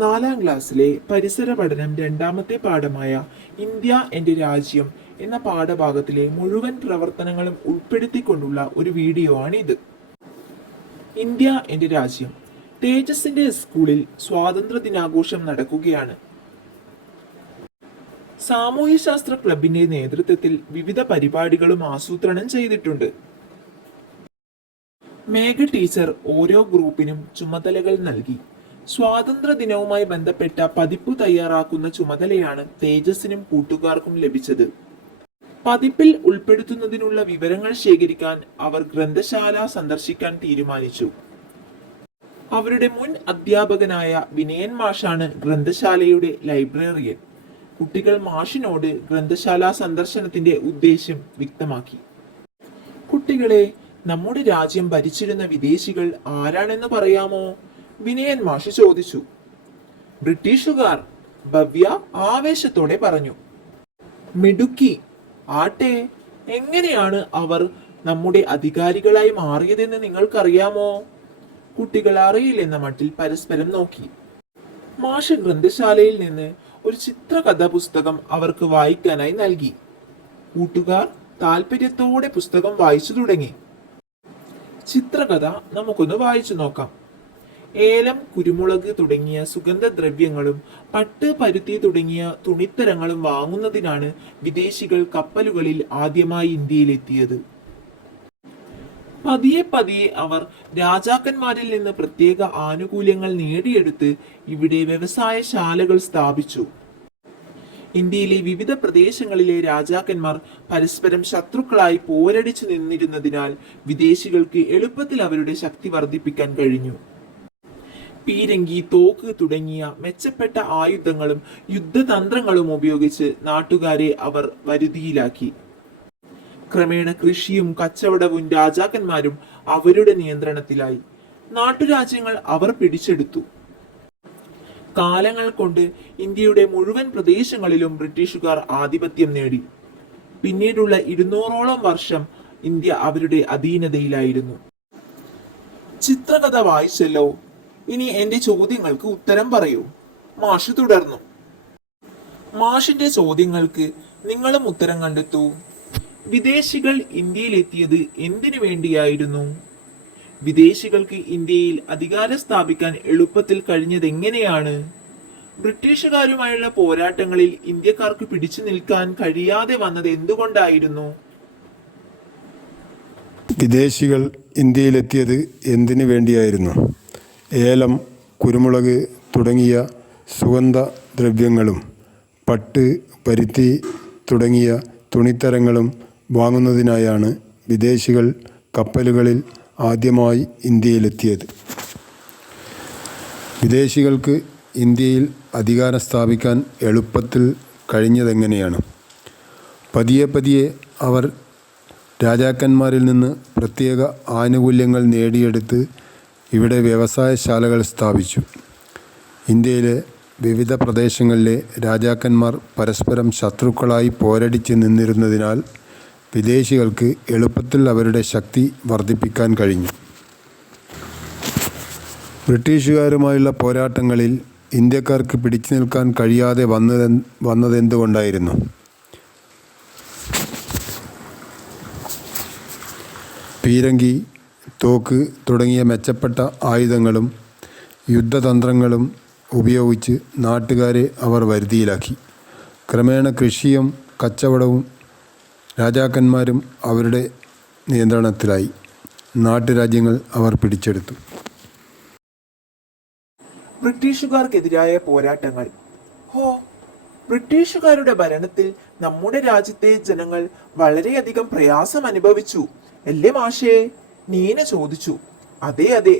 4ാം ക്ലാസ്സിലെ പരിസര പഠനം രണ്ടാമത്തെ പാഠമായ ഇന്ത്യ എൻ്റെ രാജ്യം എന്ന പാഠഭാഗത്തിലെ മുഴുവൻ പ്രവർത്തനങ്ങളും ഉൾപ്പെടുത്തിക്കൊണ്ടുള്ള ഒരു വീഡിയോ ആണിത്. ഇന്ത്യ എൻ്റെ രാജ്യം. തേജസിന്റെ സ്കൂളിൽ സ്വാതന്ത്ര്യ ദിനാഘോഷം നടക്കുകയാണ്. സാമൂഹ്യശാസ്ത്ര ക്ലബിന്റെ നേതൃത്വത്തിൽ വിവിധ പരിപാടികളും ആസൂത്രണം ചെയ്തിട്ടുണ്ട്. മേഘ ടീച്ചർ ഓരോ ഗ്രൂപ്പിനും ചുമതലകൾ നൽകി. സ്വാതന്ത്ര്യ ദിനവുമായി ബന്ധപ്പെട്ട പതിപ്പ് തയ്യാറാക്കുന്ന ചുമതലയാണ് തേജസിനും കൂട്ടുകാർക്കും ലഭിച്ചത്. പതിപ്പിൽ ഉൾപ്പെടുത്തുന്നതിനുള്ള വിവരങ്ങൾ ശേഖരിക്കാൻ അവർ ഗ്രന്ഥശാല സന്ദർശിക്കാൻ തീരുമാനിച്ചു. അവരുടെ മുൻ അധ്യാപകനായ വിനയൻ മാഷാണ് ഗ്രന്ഥശാലയുടെ ലൈബ്രറിയൻ. കുട്ടികൾ മാഷിനോട് ഗ്രന്ഥശാല സന്ദർശനത്തിന്റെ ഉദ്ദേശ്യം വ്യക്തമാക്കി. കുട്ടികളെ, നമ്മുടെ രാജ്യം ഭരിച്ചിരുന്ന വിദേശികൾ ആരാണെന്ന് പറയാമോ? വിനയൻ മാഷ് ചോദിച്ചു. ബ്രിട്ടീഷുകാർ, ഭവ്യ ആവേശത്തോടെ പറഞ്ഞു. മിടുക്കി. ആട്ടെ, എങ്ങനെയാണ് അവർ നമ്മുടെ അധികാരികളായി മാറിയതെന്ന് നിങ്ങൾക്കറിയാമോ? കുട്ടികൾ അറിയില്ലെന്ന മട്ടിൽ പരസ്പരം നോക്കി. മാഷ് ഗ്രന്ഥശാലയിൽ നിന്ന് ഒരു ചിത്രകഥാ പുസ്തകം അവർക്ക് വായിക്കാനായി നൽകി. കൂട്ടുകാർ താല്പര്യത്തോടെ പുസ്തകം വായിച്ചു തുടങ്ങി. ചിത്രകഥ നമുക്കൊന്ന് വായിച്ചു നോക്കാം. ഏലം, കുരുമുളക് തുടങ്ങിയ സുഗന്ധദ്രവ്യങ്ങളും പട്ട്, പരുത്തി തുടങ്ങിയ തുണിത്തരങ്ങളും വാങ്ങുന്നതിനാണ് വിദേശികൾ കപ്പലുകളിൽ ആദ്യമായി ഇന്ത്യയിലെത്തിയത്. പതിയെ പതിയെ അവർ രാജാക്കന്മാരിൽ നിന്ന് പ്രത്യേക ആനുകൂല്യങ്ങൾ നേടിയെടുത്ത് ഇവിടെ വ്യവസായശാലകൾ സ്ഥാപിച്ചു. ഇന്ത്യയിലെ വിവിധ പ്രദേശങ്ങളിലെ രാജാക്കന്മാർ പരസ്പരം ശത്രുക്കളായി പോരടിച്ചു നിന്നിരുന്നതിനാൽ വിദേശികൾക്ക് എളുപ്പത്തിൽ അവരുടെ ശക്തി വർദ്ധിപ്പിക്കാൻ കഴിഞ്ഞു. പീരങ്കി, തോക്ക് തുടങ്ങിയ മെച്ചപ്പെട്ട ആയുധങ്ങളും യുദ്ധതന്ത്രങ്ങളും ഉപയോഗിച്ച് നാട്ടുകാരെ അവർ വരുതിയിലാക്കി. ക്രമേണ കൃഷിയും കച്ചവടവും രാജാക്കന്മാരും അവരുടെ നിയന്ത്രണത്തിലായി. നാട്ടുരാജ്യങ്ങൾ അവർ പിടിച്ചെടുത്തു. കാലങ്ങൾ കൊണ്ട് ഇന്ത്യയുടെ മുഴുവൻ പ്രദേശങ്ങളിലും ബ്രിട്ടീഷുകാർ ആധിപത്യം നേടി. പിന്നീടുള്ള 200ഓളം വർഷം ഇന്ത്യ അവരുടെ അധീനതയിലായിരുന്നു. ചിത്രകഥ വായിച്ചല്ലോ, ഇനി എന്റെ ചോദ്യങ്ങൾക്ക് ഉത്തരം പറയൂ. മാഷ് തുടർന്നു. മാഷിന്റെ ചോദ്യങ്ങൾക്ക് നിങ്ങളും ഉത്തരം കണ്ടെത്തൂ. വിദേശികൾ ഇന്ത്യയിലെത്തിയത് എന്തിനു വേണ്ടിയായിരുന്നു? വിദേശികൾക്ക് ഇന്ത്യയിൽ അധികാരം സ്ഥാപിക്കാൻ എളുപ്പത്തിൽ കഴിഞ്ഞതെങ്ങനെയാണ്? ബ്രിട്ടീഷുകാരുമായുള്ള പോരാട്ടങ്ങളിൽ ഇന്ത്യക്കാർക്ക് പിടിച്ചു നിൽക്കാൻ കഴിയാതെ വന്നത് എന്തുകൊണ്ടായിരുന്നു? വിദേശികൾ ഇന്ത്യയിലെത്തിയത് എന്തിനു വേണ്ടിയായിരുന്നു? ഏലം, കുരുമുളക് തുടങ്ങിയ സുഗന്ധദ്രവ്യങ്ങളും പട്ട്, പരുത്തി തുടങ്ങിയ തുണിത്തരങ്ങളും വാങ്ങുന്നതിനായാണ് വിദേശികൾ കപ്പലുകളിൽ ആദ്യമായി ഇന്ത്യയിലെത്തിയത്. വിദേശികൾക്ക് ഇന്ത്യയിൽ അധികാരം സ്ഥാപിക്കാൻ എളുപ്പത്തിൽ കഴിഞ്ഞതെങ്ങനെയാണ്? പതിയെ പതിയെ അവർ രാജാക്കന്മാരിൽ നിന്ന് പ്രത്യേക ആനുകൂല്യങ്ങൾ നേടിയെടുത്ത് ഇവിടെ വ്യവസായശാലകൾ സ്ഥാപിച്ചു. ഇന്ത്യയിലെ വിവിധ പ്രദേശങ്ങളിലെ രാജാക്കന്മാർ പരസ്പരം ശത്രുക്കളായി പോരടിച്ച് നിന്നിരുന്നതിനാൽ വിദേശികൾക്ക് എളുപ്പത്തിൽ അവരുടെ ശക്തി വർദ്ധിപ്പിക്കാൻ കഴിഞ്ഞു. ബ്രിട്ടീഷുകാരുമായുള്ള പോരാട്ടങ്ങളിൽ ഇന്ത്യക്കാർക്ക് പിടിച്ചു നിൽക്കാൻ കഴിയാതെ വന്നതെന്തുകൊണ്ടായിരുന്നു? പീരങ്കി, തോക്ക് തുടങ്ങിയ മെച്ചപ്പെട്ട ആയുധങ്ങളും യുദ്ധതന്ത്രങ്ങളും ഉപയോഗിച്ച് നാട്ടുകാരെ അവർ വരുതിയിലാക്കി. ക്രമേണ കൃഷിയും കച്ചവടവും രാജാക്കന്മാരും അവരുടെ നിയന്ത്രണത്തിലായി. നാട്ടുരാജ്യങ്ങൾ അവർ പിടിച്ചെടുത്തു. ബ്രിട്ടീഷുകാർക്കെതിരായ പോരാട്ടങ്ങൾ. ബ്രിട്ടീഷുകാരുടെ ഭരണത്തിൽ നമ്മുടെ രാജ്യത്തെ ജനങ്ങൾ വളരെയധികം പ്രയാസം അനുഭവിച്ചു അല്ലേ മാഷേ? നീന ചോദിച്ചു. അതെ അതെ.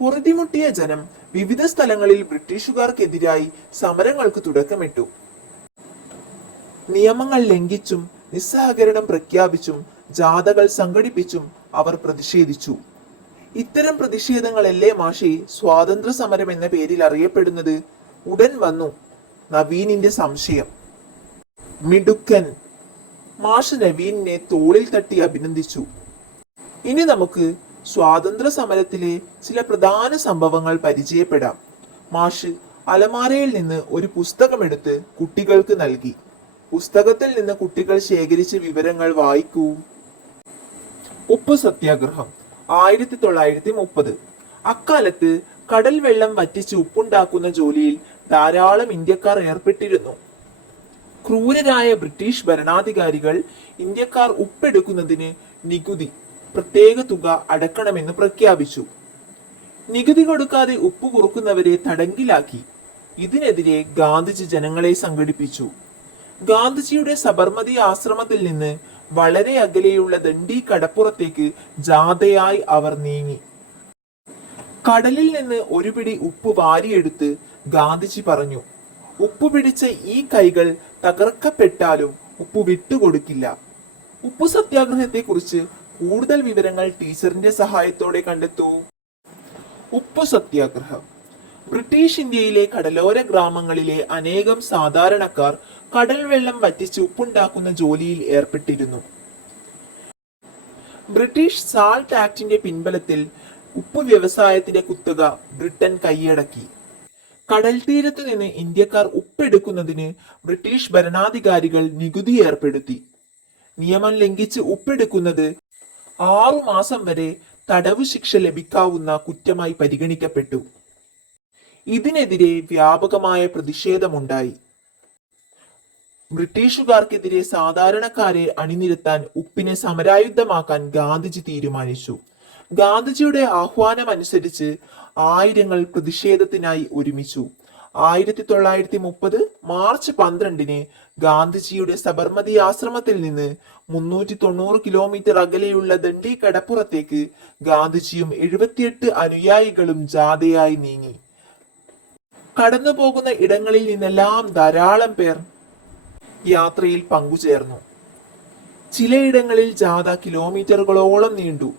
പൊറുതിമുട്ടിയ ജനം വിവിധ സ്ഥലങ്ങളിൽ ബ്രിട്ടീഷുകാർക്കെതിരായി സമരങ്ങൾക്ക് തുടക്കമിട്ടു. നിയമങ്ങൾ ലംഘിച്ചും നിസ്സഹകരണം പ്രഖ്യാപിച്ചും ജാഥകൾ സംഘടിപ്പിച്ചും അവർ പ്രതിഷേധിച്ചു. ഇത്തരം പ്രതിഷേധങ്ങളല്ലേ മാഷേ സ്വാതന്ത്ര്യ സമരം എന്ന പേരിൽ അറിയപ്പെടുന്നത്? ഉടൻ വന്നു നവീനിന്റെ സംശയം. മിടുക്കൻ. മാഷ് നവീനെ തോളിൽ തട്ടി അഭിനന്ദിച്ചു. ഇനി നമുക്ക് സ്വാതന്ത്ര്യ സമരത്തിലെ ചില പ്രധാന സംഭവങ്ങൾ പരിചയപ്പെടാം. മാഷ് അലമാരയിൽ നിന്ന് ഒരു പുസ്തകമെടുത്ത് കുട്ടികൾക്ക് നൽകി. പുസ്തകത്തിൽ നിന്ന് കുട്ടികൾ ശേഖരിച്ച വിവരങ്ങൾ വായിക്കൂ. ഉപ്പ് സത്യാഗ്രഹം 1930. അക്കാലത്ത് കടൽ വെള്ളം വറ്റിച്ച് ഉപ്പുണ്ടാക്കുന്ന ജോലിയിൽ ധാരാളം ഇന്ത്യക്കാർ ഏർപ്പെട്ടിരുന്നു. ക്രൂരരായ ബ്രിട്ടീഷ് ഭരണാധികാരികൾ ഇന്ത്യക്കാർ ഉപ്പെടുക്കുന്നതിന് നികുതി പ്രത്യേക തുക അടക്കണമെന്ന് പ്രഖ്യാപിച്ചു. നികുതി കൊടുക്കാതെ ഉപ്പ് കുറുക്കുന്നവരെ തടങ്കിലാക്കി. ഇതിനെതിരെ ഗാന്ധിജി ജനങ്ങളെ സംഘടിപ്പിച്ചു. ഗാന്ധിജിയുടെ സബർമതി ആശ്രമത്തിൽ നിന്ന് വളരെ അകലെയുള്ള ദണ്ഡി കടപ്പുറത്തേക്ക് ജാഥയായി അവർ നീങ്ങി. കടലിൽ നിന്ന് ഒരു പിടി ഉപ്പ് വാരിയെടുത്ത് ഗാന്ധിജി പറഞ്ഞു, ഉപ്പ് പിടിച്ച ഈ കൈകൾ തകർക്കപ്പെട്ടാലും ഉപ്പ് വിട്ടുകൊടുക്കില്ല. ഉപ്പു സത്യാഗ്രഹത്തെ കുറിച്ച് കൂടുതൽ വിവരങ്ങൾ ടീച്ചറിന്റെ സഹായത്തോടെ കണ്ടെത്തൂ. ഉപ്പു സത്യാഗ്രഹം. ബ്രിട്ടീഷ് ഇന്ത്യയിലെ കടലോര ഗ്രാമങ്ങളിലെ അനേകം സാധാരണക്കാർ കടൽ വെള്ളം വറ്റിച്ച് ഉപ്പുണ്ടാക്കുന്ന ജോലിയിൽ ഏർപ്പെട്ടിരുന്നു. ബ്രിട്ടീഷ് സാൾട്ട് ആക്ടിന്റെ പിൻബലത്തിൽ ഉപ്പ് വ്യവസായത്തിന്റെ കുത്തക ബ്രിട്ടൻ കൈയടക്കി. കടൽ തീരത്ത് നിന്ന് ഇന്ത്യക്കാർ ഉപ്പെടുക്കുന്നതിന് ബ്രിട്ടീഷ് ഭരണാധികാരികൾ നികുതി ഏർപ്പെടുത്തി. നിയമം ലംഘിച്ച് ഉപ്പെടുക്കുന്നത് 6 മാസം വരെ തടവ് ശിക്ഷ ലഭിക്കാവുന്ന കുറ്റമായി പരിഗണിക്കപ്പെട്ടു. ഇതിനെതിരെ വ്യാപകമായ പ്രതിഷേധമുണ്ടായി. ബ്രിട്ടീഷുകാർക്കെതിരെ സാധാരണക്കാരെ അണിനിരത്താൻ ഉപ്പിനെ സമരായുധമാക്കാൻ ഗാന്ധിജി തീരുമാനിച്ചു. ഗാന്ധിജിയുടെ ആഹ്വാനമനുസരിച്ച് ആയിരങ്ങൾ പ്രതിഷേധത്തിനായി ഒരുമിച്ചു. 1930 മാർച്ച് 12 ഗാന്ധിജിയുടെ സബർമതി ആശ്രമത്തിൽ നിന്ന് 390 കിലോമീറ്റർ അകലെയുള്ള ദണ്ഡി കടപ്പുറത്തേക്ക് ഗാന്ധിജിയും 78 അനുയായികളും ജാഥയായി നീങ്ങി. കടന്നു പോകുന്ന ഇടങ്ങളിൽ നിന്നെല്ലാം ധാരാളം പേർ യാത്രയിൽ പങ്കുചേർന്നു. ചിലയിടങ്ങളിൽ ജാഥ കിലോമീറ്ററുകളോളം നീണ്ടു.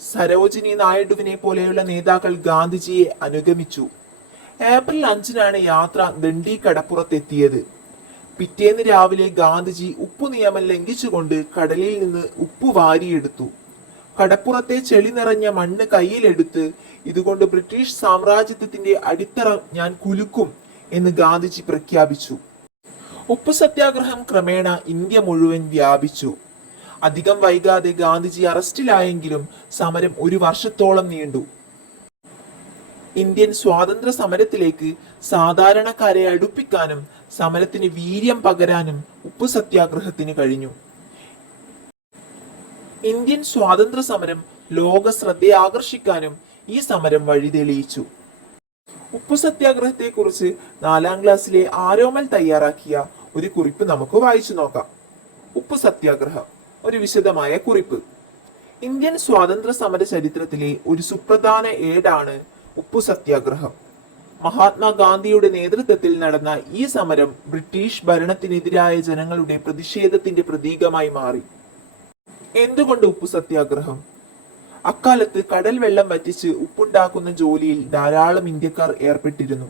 സരോജിനി നായിഡുവിനെ പോലെയുള്ള നേതാക്കൾ ഗാന്ധിജിയെ അനുഗമിച്ചു. ഏപ്രിൽ 5 യാത്ര ദണ്ഡി കടപ്പുറത്തെത്തിയത്. പിറ്റേന്ന് രാവിലെ ഗാന്ധിജി ഉപ്പു നിയമം ലംഘിച്ചുകൊണ്ട് കടലിൽ നിന്ന് ഉപ്പ് വാരിയെടുത്തു. കടപ്പുറത്തെ ചെളി നിറഞ്ഞ മണ്ണ് കയ്യിലെടുത്ത് ഇതുകൊണ്ട് ബ്രിട്ടീഷ് സാമ്രാജ്യത്വത്തിന്റെ അടിത്തറ ഞാൻ കുലുക്കും എന്ന് ഗാന്ധിജി പ്രഖ്യാപിച്ചു. ഉപ്പു സത്യാഗ്രഹം ക്രമേണ ഇന്ത്യ മുഴുവൻ വ്യാപിച്ചു. അധികം വൈകാതെ ഗാന്ധിജി അറസ്റ്റിലായെങ്കിലും സമരം 1 വർഷത്തോളം നീണ്ടു. ഇന്ത്യൻ സ്വാതന്ത്ര്യ സമരത്തിലേക്ക് സാധാരണക്കാരെ അടുപ്പിക്കാനും സമരത്തിന് വീര്യം പകരാനും ഉപ്പു സത്യാഗ്രഹത്തിന് കഴിഞ്ഞു. ഇന്ത്യൻ സ്വാതന്ത്ര്യ സമരം ലോക ശ്രദ്ധയെ ആകർഷിക്കാനും ഈ സമരം വഴി തെളിയിച്ചു. ഉപ്പു സത്യാഗ്രഹത്തെ കുറിച്ച് 4ാം ക്ലാസ്സിലെ ആരോമൽ തയ്യാറാക്കിയ ഒരു കുറിപ്പ് നമുക്ക് വായിച്ചു നോക്കാം. ഉപ്പു സത്യാഗ്രഹം ഒരു വിശദമായ കുറിപ്പ്. ഇന്ത്യൻ സ്വാതന്ത്ര്യ സമര ചരിത്രത്തിലെ ഒരു സുപ്രധാന ഏടാണ് ഉപ്പു സത്യാഗ്രഹം. മഹാത്മാഗാന്ധിയുടെ നേതൃത്വത്തിൽ നടന്ന ഈ സമരം ബ്രിട്ടീഷ് ഭരണത്തിനെതിരായ ജനങ്ങളുടെ പ്രതിഷേധത്തിന്റെ പ്രതീകമായി മാറി. എന്തുകൊണ്ട് ഉപ്പു സത്യാഗ്രഹം? അക്കാലത്ത് കടൽ വെള്ളം വറ്റിച്ച് ഉപ്പുണ്ടാക്കുന്ന ജോലിയിൽ ധാരാളം ഇന്ത്യക്കാർ ഏർപ്പെട്ടിരുന്നു.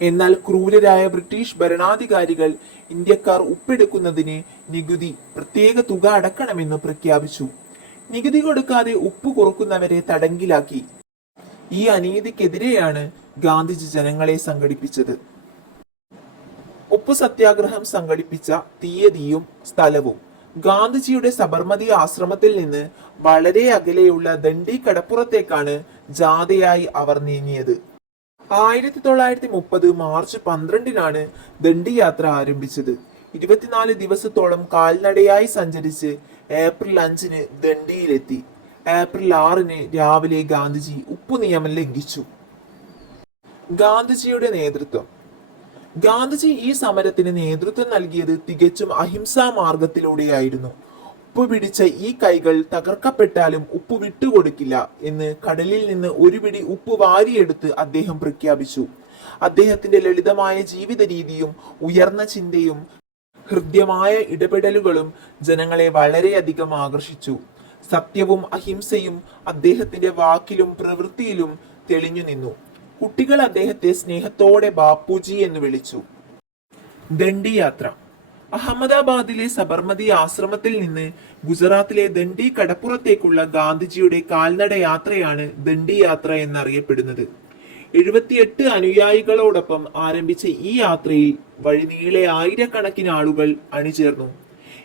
എന്നാൽ ക്രൂരരായ ബ്രിട്ടീഷ് ഭരണാധികാരികൾ ഇന്ത്യക്കാർ ഉപ്പെടുക്കുന്നതിന് നികുതി പ്രത്യേക തുക അടക്കണമെന്ന് പ്രഖ്യാപിച്ചു. നികുതി കൊടുക്കാതെ ഉപ്പ് കുറക്കുന്നവരെ തടങ്കിലാക്കി. ഈ അനീതിക്കെതിരെയാണ് ഗാന്ധിജി ജനങ്ങളെ സംഘടിപ്പിച്ചത്. ഉപ്പു സത്യാഗ്രഹം സംഘടിപ്പിച്ച തീയതിയും സ്ഥലവും ഗാന്ധിജിയുടെ സബർമതി ആശ്രമത്തിൽ നിന്ന് വളരെ അകലെയുള്ള ദണ്ഡി കടപ്പുറത്തേക്കാണ് ജാഥയായി അവർ നീങ്ങിയത്. 1930 മാർച്ച് 12 ദണ്ഡി യാത്ര ആരംഭിച്ചത്. 24 ദിവസത്തോളം കാൽനടയായി സഞ്ചരിച്ച് ഏപ്രിൽ 5 ദണ്ഡിയിലെത്തി. ഏപ്രിൽ 6 രാവിലെ ഗാന്ധിജി ഉപ്പു നിയമം ലംഘിച്ചു. ഗാന്ധിജിയുടെ നേതൃത്വം. ഗാന്ധിജി ഈ സമരത്തിന് നേതൃത്വം നൽകിയത് തികച്ചും അഹിംസാ മാർഗത്തിലൂടെയായിരുന്നു. ഉപ്പ് പിടിച്ച ഈ കൈകൾ തകർക്കപ്പെട്ടാലും ഉപ്പ് വിട്ടുകൊടുക്കില്ല എന്ന് കടലിൽ നിന്ന് ഒരു പിടി ഉപ്പ് വാരിയെടുത്ത് അദ്ദേഹം പ്രഖ്യാപിച്ചു. അദ്ദേഹത്തിന്റെ ലളിതമായ ജീവിത രീതിയും ഉയർന്ന ചിന്തയും ഹൃദ്യമായ ഇടപെടലുകളും ജനങ്ങളെ വളരെയധികം ആകർഷിച്ചു. സത്യവും അഹിംസയും അദ്ദേഹത്തിന്റെ വാക്കിലും പ്രവൃത്തിയിലും തെളിഞ്ഞു നിന്നു. കുട്ടികൾ അദ്ദേഹത്തെ സ്നേഹത്തോടെ ബാപ്പുജി എന്ന് വിളിച്ചു. ദണ്ഡി യാത്ര. അഹമ്മദാബാദിലെ സബർമതി ആശ്രമത്തിൽ നിന്ന് ഗുജറാത്തിലെ ദണ്ഡി കടപ്പുറത്തേക്കുള്ള ഗാന്ധിജിയുടെ കാൽനട യാത്രയാണ് ദണ്ഡി യാത്ര എന്നറിയപ്പെടുന്നത്. 78 അനുയായികളോടൊപ്പം ആരംഭിച്ച ഈ യാത്രയിൽ വഴിനീളെ ആയിരക്കണക്കിന് ആളുകൾ അണിചേർന്നു.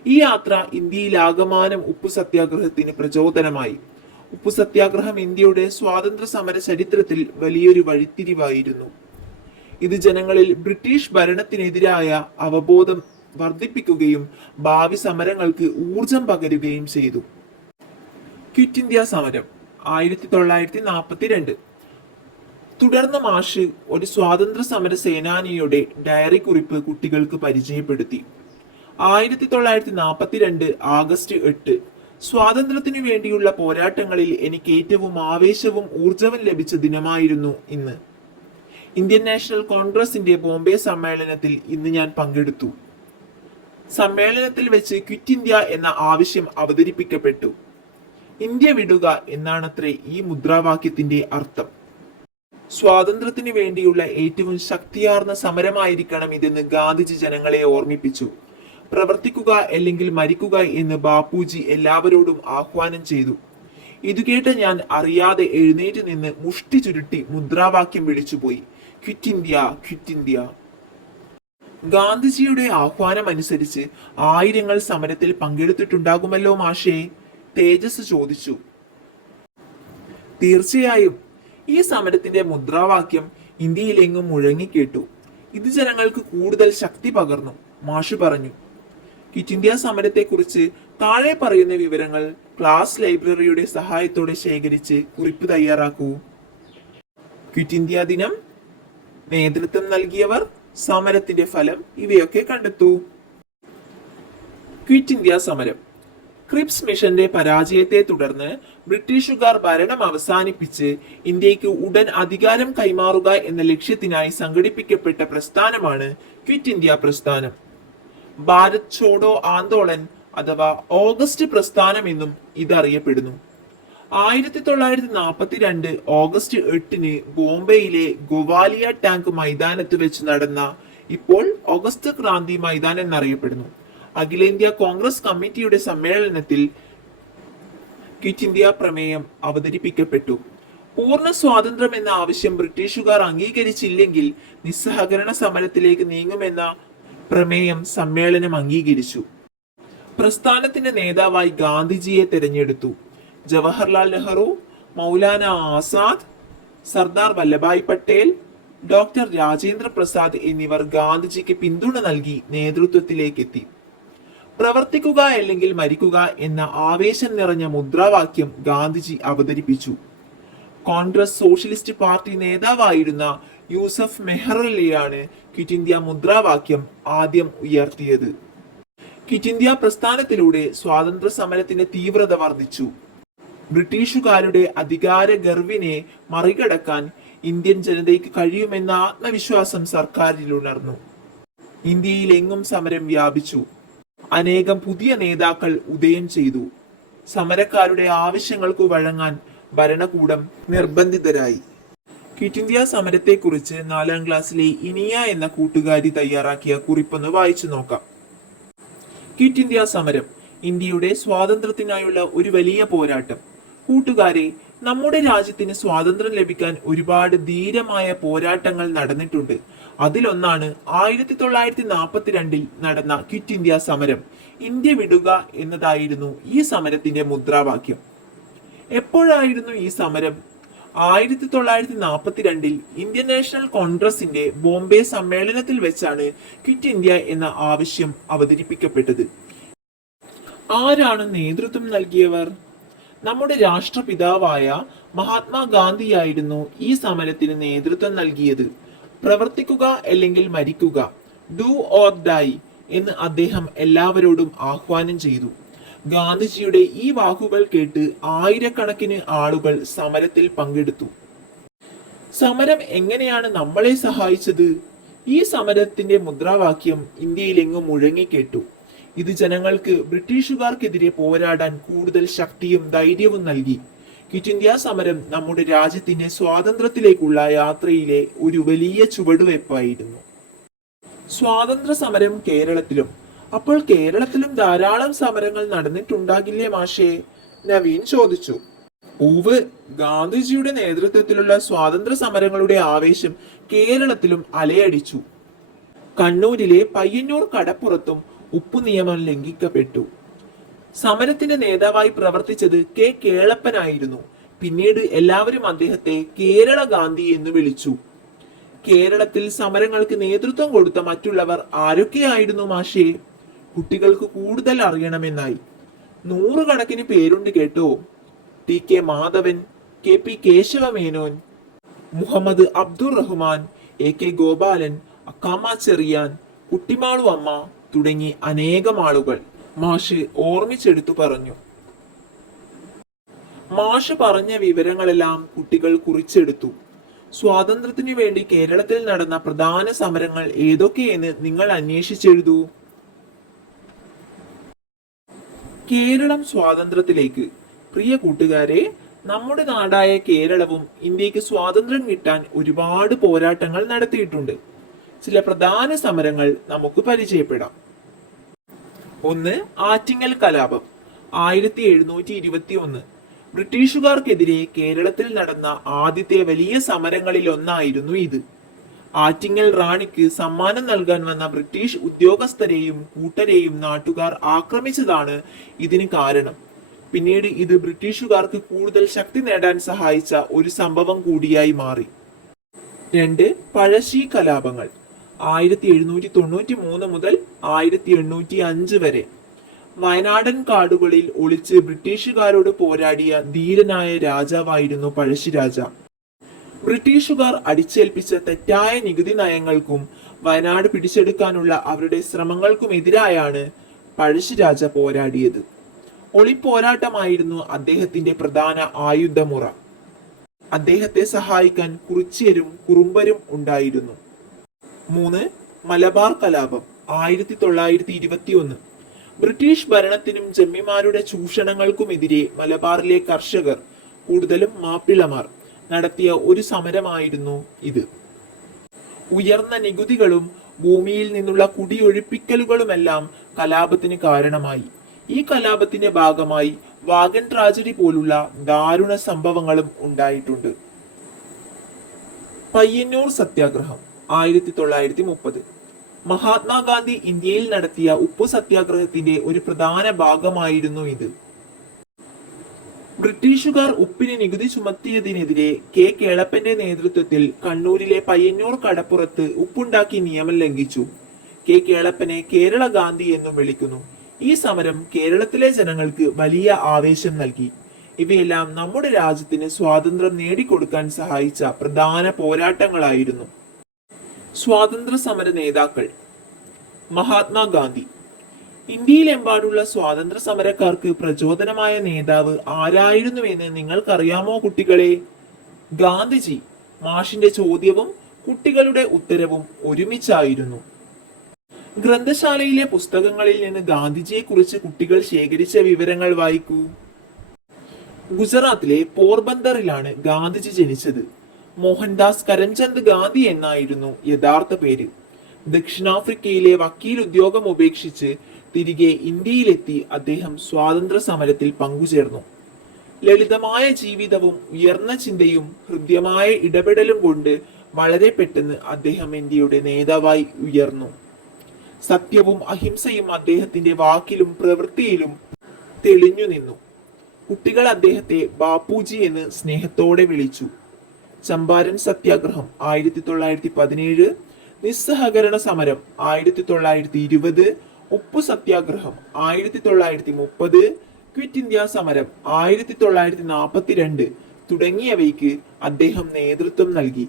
ഈ യാത്ര ഇന്ത്യയിലാകമാനം ഉപ്പു സത്യാഗ്രഹത്തിന് പ്രചോദനമായി. ഉപ്പു സത്യാഗ്രഹം ഇന്ത്യയുടെ സ്വാതന്ത്ര്യ സമര ചരിത്രത്തിൽ വലിയൊരു വഴിത്തിരിവായിരുന്നു. ഇത് ജനങ്ങളിൽ ബ്രിട്ടീഷ് ഭരണത്തിനെതിരായ അവബോധം വർദ്ധിപ്പിക്കുകയും ഭാവി സമരങ്ങൾക്ക് ഊർജം പകരുകയും ചെയ്തു. ക്വിറ്റ് ഇന്ത്യ സമരം 1942. തുടർന്ന് മാഷ് ഒരു സ്വാതന്ത്ര്യ സമര സേനാനിയുടെ ഡയറി കുറിപ്പ് കുട്ടികൾക്ക് പരിചയപ്പെടുത്തി. 1942 ആഗസ്റ്റ് 8. സ്വാതന്ത്ര്യത്തിനു വേണ്ടിയുള്ള പോരാട്ടങ്ങളിൽ എനിക്ക് ഏറ്റവും ആവേശവും ഊർജവും ലഭിച്ച ദിനമായിരുന്നു ഇന്ന്. ഇന്ത്യൻ നാഷണൽ കോൺഗ്രസിന്റെ ബോംബെ സമ്മേളനത്തിൽ ഇന്ന് ഞാൻ പങ്കെടുത്തു. സമ്മേളനത്തിൽ വെച്ച് ക്വിറ്റ് ഇന്ത്യ എന്ന ആവശ്യം അവതരിപ്പിക്കപ്പെട്ടു. ഇന്ത്യ വിടുക എന്നാണത്രേ ഈ മുദ്രാവാക്യത്തിന്റെ അർത്ഥം. സ്വാതന്ത്ര്യത്തിനു വേണ്ടിയുള്ള ഏറ്റവും ശക്തിയാർന്ന സമരമായിരിക്കണം ഇതെന്ന് ഗാന്ധിജി ജനങ്ങളെ ഓർമ്മിപ്പിച്ചു. പ്രവർത്തിക്കുക അല്ലെങ്കിൽ മരിക്കുക എന്ന് ബാപ്പുജി എല്ലാവരോടും ആഹ്വാനം ചെയ്തു. ഇതുകേട്ട ഞാൻ അറിയാതെ എഴുന്നേറ്റ് നിന്ന് മുഷ്ടി ചുരുട്ടി മുദ്രാവാക്യം വിളിച്ചുപോയി, ക്വിറ്റ് ഇന്ത്യ, ക്വിറ്റ് ഇന്ത്യ. ഗാന്ധിജിയുടെ ആഹ്വാനം അനുസരിച്ച് ആയിരങ്ങൾ സമരത്തിൽ പങ്കെടുത്തിട്ടുണ്ടാകുമല്ലോ മാഷേ? തേജസ് ചോദിച്ചു. തീർച്ചയായും. ഈ സമരത്തിന്റെ മുദ്രാവാക്യം ഇന്ത്യയിലെങ്ങും മുഴങ്ങിക്കേട്ടു. ഇത് ജനങ്ങൾക്ക് കൂടുതൽ ശക്തി പകർന്നു, മാഷ് പറഞ്ഞു. ക്വിറ്റ് ഇന്ത്യ സമരത്തെക്കുറിച്ച് താഴെ പറയുന്ന വിവരങ്ങൾ ക്ലാസ് ലൈബ്രറിയുടെ സഹായത്തോടെ ശേഖരിച്ച് കുറിപ്പ് തയ്യാറാക്കൂ. ക്വിറ്റ് ഇന്ത്യ ദിനം, നേതൃത്വം നൽകിയവർ, സമരത്തിന്റെ ഫലം ഇവയൊക്കെ കണ്ടെത്തൂ. ക്വിറ്റ് ഇന്ത്യ സമരം. ക്രിപ്സ് മിഷന്റെ പരാജയത്തെ തുടർന്ന് ബ്രിട്ടീഷുകാർ ഭരണം അവസാനിപ്പിച്ച് ഇന്ത്യക്ക് ഉടൻ അധികാരം കൈമാറുക എന്ന ലക്ഷ്യത്തിനായി സംഘടിപ്പിക്കപ്പെട്ട പ്രസ്ഥാനമാണ് ക്വിറ്റ് ഇന്ത്യ പ്രസ്ഥാനം. ഭാരത് ഛോഡോ ആന്തോളൻ അഥവാ ഓഗസ്റ്റ് പ്രസ്ഥാനം എന്നും ഇതറിയപ്പെടുന്നു. 1942 ഓഗസ്റ്റ് 8 ബോംബെയിലെ ഗോവാലിയ ടാങ്ക് മൈതാനത്ത് വെച്ച് നടന്ന, ഇപ്പോൾ ഓഗസ്റ്റ് ക്രാന്തി മൈതാനം എന്നറിയപ്പെടുന്നു, അഖിലേന്ത്യാ കോൺഗ്രസ് കമ്മിറ്റിയുടെ സമ്മേളനത്തിൽ ക്വിറ്റ് ഇന്ത്യ പ്രമേയം അവതരിപ്പിക്കപ്പെട്ടു. പൂർണ്ണ സ്വാതന്ത്ര്യം എന്ന ആവശ്യം ബ്രിട്ടീഷുകാർ അംഗീകരിച്ചില്ലെങ്കിൽ നിസ്സഹകരണ സമരത്തിലേക്ക് നീങ്ങുമെന്ന പ്രമേയം സമ്മേളനം അംഗീകരിച്ചു. പ്രസ്ഥാനത്തിന്റെ നേതാവായി ഗാന്ധിജിയെ തെരഞ്ഞെടുത്തു. ജവഹർലാൽ നെഹ്റു, മൗലാന ആസാദ്, സർദാർ വല്ലഭായ് പട്ടേൽ, ഡോക്ടർ രാജേന്ദ്ര പ്രസാദ് എന്നിവർ ഗാന്ധിജിക്ക് പിന്തുണ നൽകി നേതൃത്വത്തിലേക്കെത്തി. പ്രവർത്തിക്കുക അല്ലെങ്കിൽ മരിക്കുക എന്ന ആവേശം നിറഞ്ഞ മുദ്രാവാക്യം ഗാന്ധിജി അവതരിപ്പിച്ചു. കോൺഗ്രസ് സോഷ്യലിസ്റ്റ് പാർട്ടി നേതാവായിരുന്ന യൂസഫ് മെഹ്റലിയാണ് ക്വിറ്റ് ഇന്ത്യ മുദ്രാവാക്യം ആദ്യം ഉയർത്തിയത്. ക്വിറ്റ് ഇന്ത്യ പ്രസ്ഥാനത്തിലൂടെ സ്വാതന്ത്ര്യ സമരത്തിന്റെ തീവ്രത വർദ്ധിച്ചു. ബ്രിട്ടീഷുകാരുടെ അധികാര ഗർവിനെ മറികടക്കാൻ ഇന്ത്യൻ ജനതയ്ക്ക് കഴിയുമെന്ന ആത്മവിശ്വാസം സർക്കാരിൽ ഉണർന്നു. ഇന്ത്യയിൽ എങ്ങും സമരം വ്യാപിച്ചു. അനേകം പുതിയ നേതാക്കൾ ഉദയം ചെയ്തു. സമരക്കാരുടെ ആവശ്യങ്ങൾക്ക് വഴങ്ങാൻ ഭരണകൂടം നിർബന്ധിതരായി. ക്വിറ്റ് ഇന്ത്യ സമരത്തെക്കുറിച്ച് 4ാം ക്ലാസ്സിലെ ഇനിയ എന്ന കൂട്ടുകാരി തയ്യാറാക്കിയ കുറിപ്പൊന്ന് വായിച്ചു നോക്കാം. ക്വിറ്റ് ഇന്ത്യ സമരം ഇന്ത്യയുടെ സ്വാതന്ത്ര്യത്തിനായുള്ള ഒരു വലിയ പോരാട്ടം. കൂട്ടുകാരെ, നമ്മുടെ രാജ്യത്തിന് സ്വാതന്ത്ര്യം ലഭിക്കാൻ ഒരുപാട് ധീരമായ പോരാട്ടങ്ങൾ നടന്നിട്ടുണ്ട്. അതിലൊന്നാണ് 1942 നടന്ന ക്വിറ്റ് ഇന്ത്യ സമരം. ഇന്ത്യ വിടുക എന്നതായിരുന്നു ഈ സമരത്തിന്റെ മുദ്രാവാക്യം. എപ്പോഴായിരുന്നു ഈ സമരം? 1942 ഇന്ത്യൻ നാഷണൽ കോൺഗ്രസിന്റെ ബോംബെ സമ്മേളനത്തിൽ വെച്ചാണ് ക്വിറ്റ് ഇന്ത്യ എന്ന ആവശ്യം അവതരിപ്പിക്കപ്പെട്ടത്. ആരാണ് നേതൃത്വം നൽകിയവർ? നമ്മുടെ രാഷ്ട്രപിതാവായ മഹാത്മാഗാന്ധിയായിരുന്നു ഈ സമരത്തിന് നേതൃത്വം നൽകിയത്. പ്രവർത്തിക്കുക അല്ലെങ്കിൽ മരിക്കുക, ഡു ഓർ ഡൈ എന്ന് അദ്ദേഹം എല്ലാവരോടും ആഹ്വാനം ചെയ്തു. ഗാന്ധിജിയുടെ ഈ വാക്കുകൾ കേട്ട് ആയിരക്കണക്കിന് ആളുകൾ സമരത്തിൽ പങ്കെടുത്തു. സമരം എങ്ങനെയാണ് നമ്മളെ സഹായിച്ചത്? ഈ സമരത്തിന്റെ മുദ്രാവാക്യം ഇന്ത്യയിലെങ്ങും മുഴങ്ങിക്കേട്ടു. ഇത് ജനങ്ങൾക്ക് ബ്രിട്ടീഷുകാർക്കെതിരെ പോരാടാൻ കൂടുതൽ ശക്തിയും ധൈര്യവും നൽകി. ക്വിറ്റ് ഇന്ത്യ സമരം നമ്മുടെ രാജ്യത്തിന്റെ സ്വാതന്ത്ര്യത്തിലേക്കുള്ള യാത്രയിലെ ഒരു വലിയ ചുവടുവയ്പായിരുന്നു. സ്വാതന്ത്ര്യ സമരം കേരളത്തിലും. അപ്പോൾ കേരളത്തിലും ധാരാളം സമരങ്ങൾ നടന്നിട്ടുണ്ടാകില്ലേ മാഷേ? നവീൻ ചോദിച്ചു. ഉവ് ഗാന്ധിജിയുടെ നേതൃത്വത്തിലുള്ള സ്വാതന്ത്ര്യ സമരങ്ങളുടെ ആവേശം കേരളത്തിലും അലയടിച്ചു. കണ്ണൂരിലെ പയ്യന്നൂർ കടപ്പുറത്തും ഉപ്പു നിയമം ലംഘിക്കപ്പെട്ടു. സമരത്തിന്റെ നേതാവായി പ്രവർത്തിച്ചത് കെ കേളപ്പനായിരുന്നു. പിന്നീട് എല്ലാവരും അദ്ദേഹത്തെ കേരള ഗാന്ധി എന്ന് വിളിച്ചു. കേരളത്തിൽ സമരങ്ങൾക്ക് നേതൃത്വം കൊടുത്ത മറ്റുള്ളവർ ആരൊക്കെയായിരുന്നു മാഷേ? കുട്ടികൾക്ക് കൂടുതൽ അറിയണമെന്നായി. നൂറുകണക്കിന് പേരുണ്ട് കേട്ടോ. T K Madhavan, K P Kesava Menon, Muhammad Abdur Rahman, A K Gopalan, Akkamma Cherian, Kuttimalu Amma തുടങ്ങി അനേകം ആളുകൾ. മാഷ് ഓർമ്മിച്ചെടുത്തു പറഞ്ഞു. മാഷ് പറഞ്ഞ വിവരങ്ങളെല്ലാം കുട്ടികൾ കുറിച്ചെടുത്തു. സ്വാതന്ത്ര്യത്തിനു വേണ്ടി കേരളത്തിൽ നടന്ന പ്രധാന സമരങ്ങൾ ഏതൊക്കെയെന്ന് നിങ്ങൾ അന്വേഷിച്ചെഴുതൂ. കേരളം സ്വാതന്ത്ര്യത്തിലേക്ക്. പ്രിയ കൂട്ടുകാരെ, നമ്മുടെ നാടായ കേരളവും ഇന്ത്യക്ക് സ്വാതന്ത്ര്യം കിട്ടാൻ ഒരുപാട് പോരാട്ടങ്ങൾ നടത്തിയിട്ടുണ്ട്. ചില പ്രധാന സമരങ്ങൾ നമുക്ക് പരിചയപ്പെടാം. 1. ആറ്റിങ്ങൽ കലാപം 1721. ബ്രിട്ടീഷുകാർക്കെതിരെ കേരളത്തിൽ നടന്ന ആദ്യത്തെ വലിയ സമരങ്ങളിൽ ഒന്നായിരുന്നു ഇത്. ആറ്റിങ്ങൽ റാണിക്ക് സമ്മാനം നൽകാൻ വന്ന ബ്രിട്ടീഷ് ഉദ്യോഗസ്ഥരെയും കൂട്ടരെയും നാട്ടുകാർ ആക്രമിച്ചതാണ് ഇതിന് കാരണം. പിന്നീട് ഇത് ബ്രിട്ടീഷുകാർക്ക് കൂടുതൽ ശക്തി നേടാൻ സഹായിച്ച ഒരു സംഭവം കൂടിയായി മാറി. 2. പഴശ്ശി കലാപങ്ങൾ 1793 മുതൽ 1805 വരെ. വയനാടൻ കാടുകളിൽ ഒളിച്ച് ബ്രിട്ടീഷുകാരോട് പോരാടിയ ധീരനായ രാജാവായിരുന്നു പഴശ്ശിരാജ. ബ്രിട്ടീഷുകാർ അടിച്ചേൽപ്പിച്ച തെറ്റായ നികുതി നയങ്ങൾക്കും വയനാട് പിടിച്ചെടുക്കാനുള്ള അവരുടെ ശ്രമങ്ങൾക്കുമെതിരായാണ് പഴശ്ശിരാജ പോരാടിയത്. ഒളിപ്പോരാട്ടമായിരുന്നു അദ്ദേഹത്തിന്റെ പ്രധാന ആയുധമുറ. അദ്ദേഹത്തെ സഹായിക്കാൻ കുറിച്യരും കുറുമ്പരും ഉണ്ടായിരുന്നു. 3. മലബാർ കലാപം 1921. ബ്രിട്ടീഷ് ഭരണത്തിനും ജന്മിമാരുടെ ചൂഷണങ്ങൾക്കുമെതിരെ മലബാറിലെ കർഷകർ, കൂടുതലും മാപ്പിളമാർ, നടത്തിയ ഒരു സമരമായിരുന്നു ഇത്. ഉയർന്ന നികുതികളും ഭൂമിയിൽ നിന്നുള്ള കുടിയൊഴിപ്പിക്കലുകളുമെല്ലാം കലാപത്തിന് കാരണമായി. ഈ കലാപത്തിന്റെ ഭാഗമായി വാഗൻ ട്രാജഡി പോലുള്ള ദാരുണ സംഭവങ്ങളും ഉണ്ടായിട്ടുണ്ട്. പയ്യന്നൂർ സത്യാഗ്രഹം 1930. മഹാത്മാഗാന്ധി ഇന്ത്യയിൽ നടത്തിയ ഉപ്പു സത്യാഗ്രഹത്തിന്റെ ഒരു പ്രധാന ഭാഗമായിരുന്നു ഇത്. ബ്രിട്ടീഷുകാർ ഉപ്പിന് നികുതി ചുമത്തിയതിനെതിരെ കെ കേളപ്പന്റെ നേതൃത്വത്തിൽ കണ്ണൂരിലെ പയ്യന്നൂർ കടപ്പുറത്ത് ഉപ്പുണ്ടാക്കി നിയമം ലംഘിച്ചു. കെ കേളപ്പനെ കേരള ഗാന്ധി എന്നും വിളിക്കുന്നു. ഈ സമരം കേരളത്തിലെ ജനങ്ങൾക്ക് വലിയ ആവേശം നൽകി. ഇവയെല്ലാം നമ്മുടെ രാജ്യത്തിന് സ്വാതന്ത്ര്യം നേടിക്കൊടുക്കാൻ സഹായിച്ച പ്രധാന പോരാട്ടങ്ങളായിരുന്നു. സ്വാതന്ത്ര്യ സമര നേതാക്കൾ. മഹാത്മാഗാന്ധി. ഇന്ത്യയിലെമ്പാടുള്ള സ്വാതന്ത്ര്യ സമരക്കാർക്ക് പ്രചോദനമായ നേതാവ് ആരായിരുന്നുവെന്ന് നിങ്ങൾക്കറിയാമോ കുട്ടികളെ? ഗാന്ധിജി. മാഷിന്റെ ചോദ്യവും കുട്ടികളുടെ ഉത്തരവും ഒരുമിച്ചായിരുന്നു. ഗ്രന്ഥശാലയിലെ പുസ്തകങ്ങളിൽ നിന്ന് ഗാന്ധിജിയെ കുറിച്ച് കുട്ടികൾ ശേഖരിച്ച വിവരങ്ങൾ വായിക്കൂ. ഗുജറാത്തിലെ പോർബന്ദറിലാണ് ഗാന്ധിജി ജനിച്ചത്. മോഹൻദാസ് കരംചന്ദ് ഗാന്ധി എന്നായിരുന്നു യഥാർത്ഥ പേര്. ദക്ഷിണാഫ്രിക്കയിലെ വക്കീൽ ഉദ്യോഗം ഉപേക്ഷിച്ച് തിരികെ ഇന്ത്യയിലെത്തി അദ്ദേഹം സ്വാതന്ത്ര്യ സമരത്തിൽ പങ്കുചേർന്നു. ലളിതമായ ജീവിതവും ഉയർന്ന ചിന്തയും ഹൃദ്യമായ ഇടപെടലും കൊണ്ട് വളരെ പെട്ടെന്ന് അദ്ദേഹം ഇന്ത്യയുടെ നേതാവായി ഉയർന്നു. സത്യവും അഹിംസയും അദ്ദേഹത്തിന്റെ വാക്കിലും പ്രവൃത്തിയിലും തെളിഞ്ഞു നിന്നു. കുട്ടികൾ അദ്ദേഹത്തെ ബാപ്പുജി എന്ന് സ്നേഹത്തോടെ വിളിച്ചു. ചമ്പാരൻ സത്യാഗ്രഹം 1917, നിസ്സഹകരണ സമരം 1920, ഉപ്പു സത്യാഗ്രഹം 1930, ക്വിറ്റ് ഇന്ത്യ സമരം 1942 തുടങ്ങിയവയ്ക്ക് അദ്ദേഹം നേതൃത്വം നൽകി.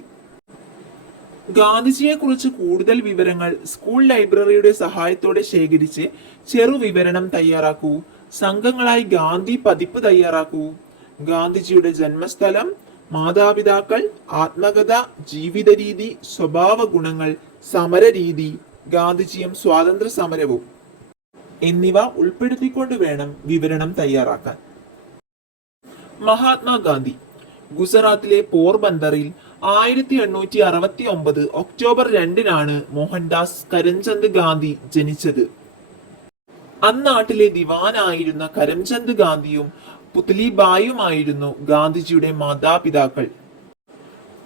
ഗാന്ധിജിയെ കുറിച്ച് കൂടുതൽ വിവരങ്ങൾ സ്കൂൾ ലൈബ്രറിയുടെ സഹായത്തോടെ ശേഖരിച്ച് ചെറുവിവരണം തയ്യാറാക്കൂ. സംഘങ്ങളായി ഗാന്ധി പതിപ്പ് തയ്യാറാക്കൂ. ഗാന്ധിജിയുടെ ജന്മസ്ഥലം, മാതാപിതാക്കൾ, ആത്മകഥ, ജീവിത രീതി, സ്വഭാവ ഗുണങ്ങൾ, സമരരീതി, ഗാന്ധിജിയും സ്വാതന്ത്ര്യ സമരവും എന്നിവ ഉൾപ്പെടുത്തിക്കൊണ്ട് വേണം വിവരണം തയ്യാറാക്കാൻ. മഹാത്മാഗാന്ധി. ഗുജറാത്തിലെ പോർബന്ദറിൽ 1869 ഒക്ടോബർ 2 മോഹൻദാസ് കരംചന്ദ് ഗാന്ധി ജനിച്ചത്. അന്നാട്ടിലെ ദിവാനായിരുന്ന കരംചന്ദ് ഗാന്ധിയും പുത്ലിബായുമായിരുന്നു ഗാന്ധിജിയുടെ മാതാപിതാക്കൾ.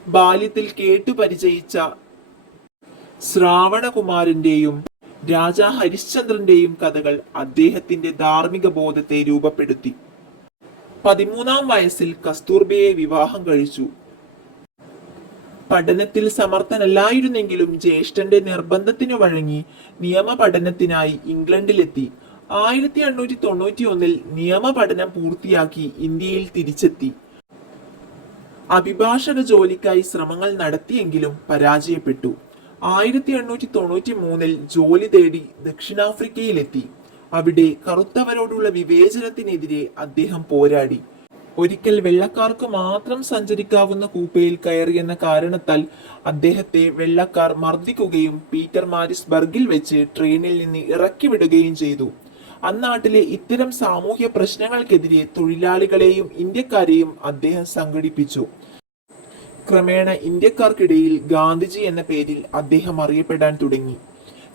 ബാല്യത്തിൽ കേട്ടു പരിചയിച്ച ശ്രാവണകുമാരന്റെയും രാജാ ഹരിശ്ചന്ദ്രന്റെയും കഥകൾ അദ്ദേഹത്തിന്റെ ധാർമ്മിക ബോധത്തെ രൂപപ്പെടുത്തി. 13-ാം വയസ്സിൽ കസ്തൂർബയെ വിവാഹം കഴിച്ചു. പഠനത്തിൽ സമർത്ഥനല്ലായിരുന്നെങ്കിലും ജ്യേഷ്ഠന്റെ നിർബന്ധത്തിനു വഴങ്ങി നിയമ പഠനത്തിനായി ഇംഗ്ലണ്ടിലെത്തി. 1891 നിയമ പഠനം പൂർത്തിയാക്കി ഇന്ത്യയിൽ തിരിച്ചെത്തി. അഭിഭാഷക ജോലിക്കായി ശ്രമങ്ങൾ നടത്തിയെങ്കിലും പരാജയപ്പെട്ടു. 1893 ജോലി തേടി ദക്ഷിണാഫ്രിക്കയിലെത്തി. അവിടെ കറുത്തവരോടുള്ള വിവേചനത്തിനെതിരെ അദ്ദേഹം പോരാടി. ഒരിക്കൽ വെള്ളക്കാർക്ക് മാത്രം സഞ്ചരിക്കാവുന്ന കൂപ്പയിൽ കയറിയെന്ന കാരണത്താൽ അദ്ദേഹത്തെ വെള്ളക്കാർ മർദ്ദിക്കുകയും പീറ്റർ മാരിസ്ബർഗിൽ വെച്ച് ട്രെയിനിൽ നിന്ന് ഇറക്കി വിടുകയും ചെയ്തു. അന്നാട്ടിലെ ഇത്തരം സാമൂഹ്യ പ്രശ്നങ്ങൾക്കെതിരെ തൊഴിലാളികളെയും ഇന്ത്യക്കാരെയും അദ്ദേഹം സംഘടിപ്പിച്ചു. ക്രമേണ ഇന്ത്യക്കാർക്കിടയിൽ ഗാന്ധിജി എന്ന പേരിൽ അദ്ദേഹം അറിയപ്പെടാൻ തുടങ്ങി.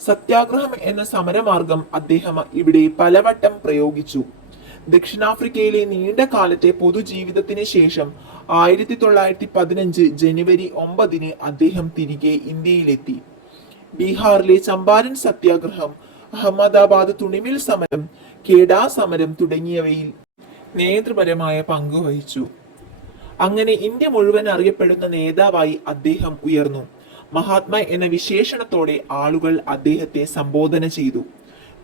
സത്യാഗ്രഹം എന്ന സമരമാർഗം അദ്ദേഹം ഇവിടെ പലവട്ടം പ്രയോഗിച്ചു. ദക്ഷിണാഫ്രിക്കയിലെ നീണ്ട കാലത്തെ പൊതുജീവിതത്തിന് ശേഷം 1915 ജനുവരി 9 അദ്ദേഹം തിരികെ ഇന്ത്യയിലെത്തി. ബീഹാറിലെ ചമ്പാരൻ സത്യാഗ്രഹം, അഹമ്മദാബാദ് തുണിമിൽ സമരം, കേഡാ സമരം തുടങ്ങിയവയിൽ നേതൃപരമായ പങ്കുവഹിച്ചു. അങ്ങനെ ഇന്ത്യ മുഴുവൻ അറിയപ്പെടുന്ന നേതാവായി അദ്ദേഹം ഉയർന്നു. മഹാത്മാ എന്ന വിശേഷണത്തോടെ ആളുകൾ അദ്ദേഹത്തെ സംബോധന ചെയ്തു.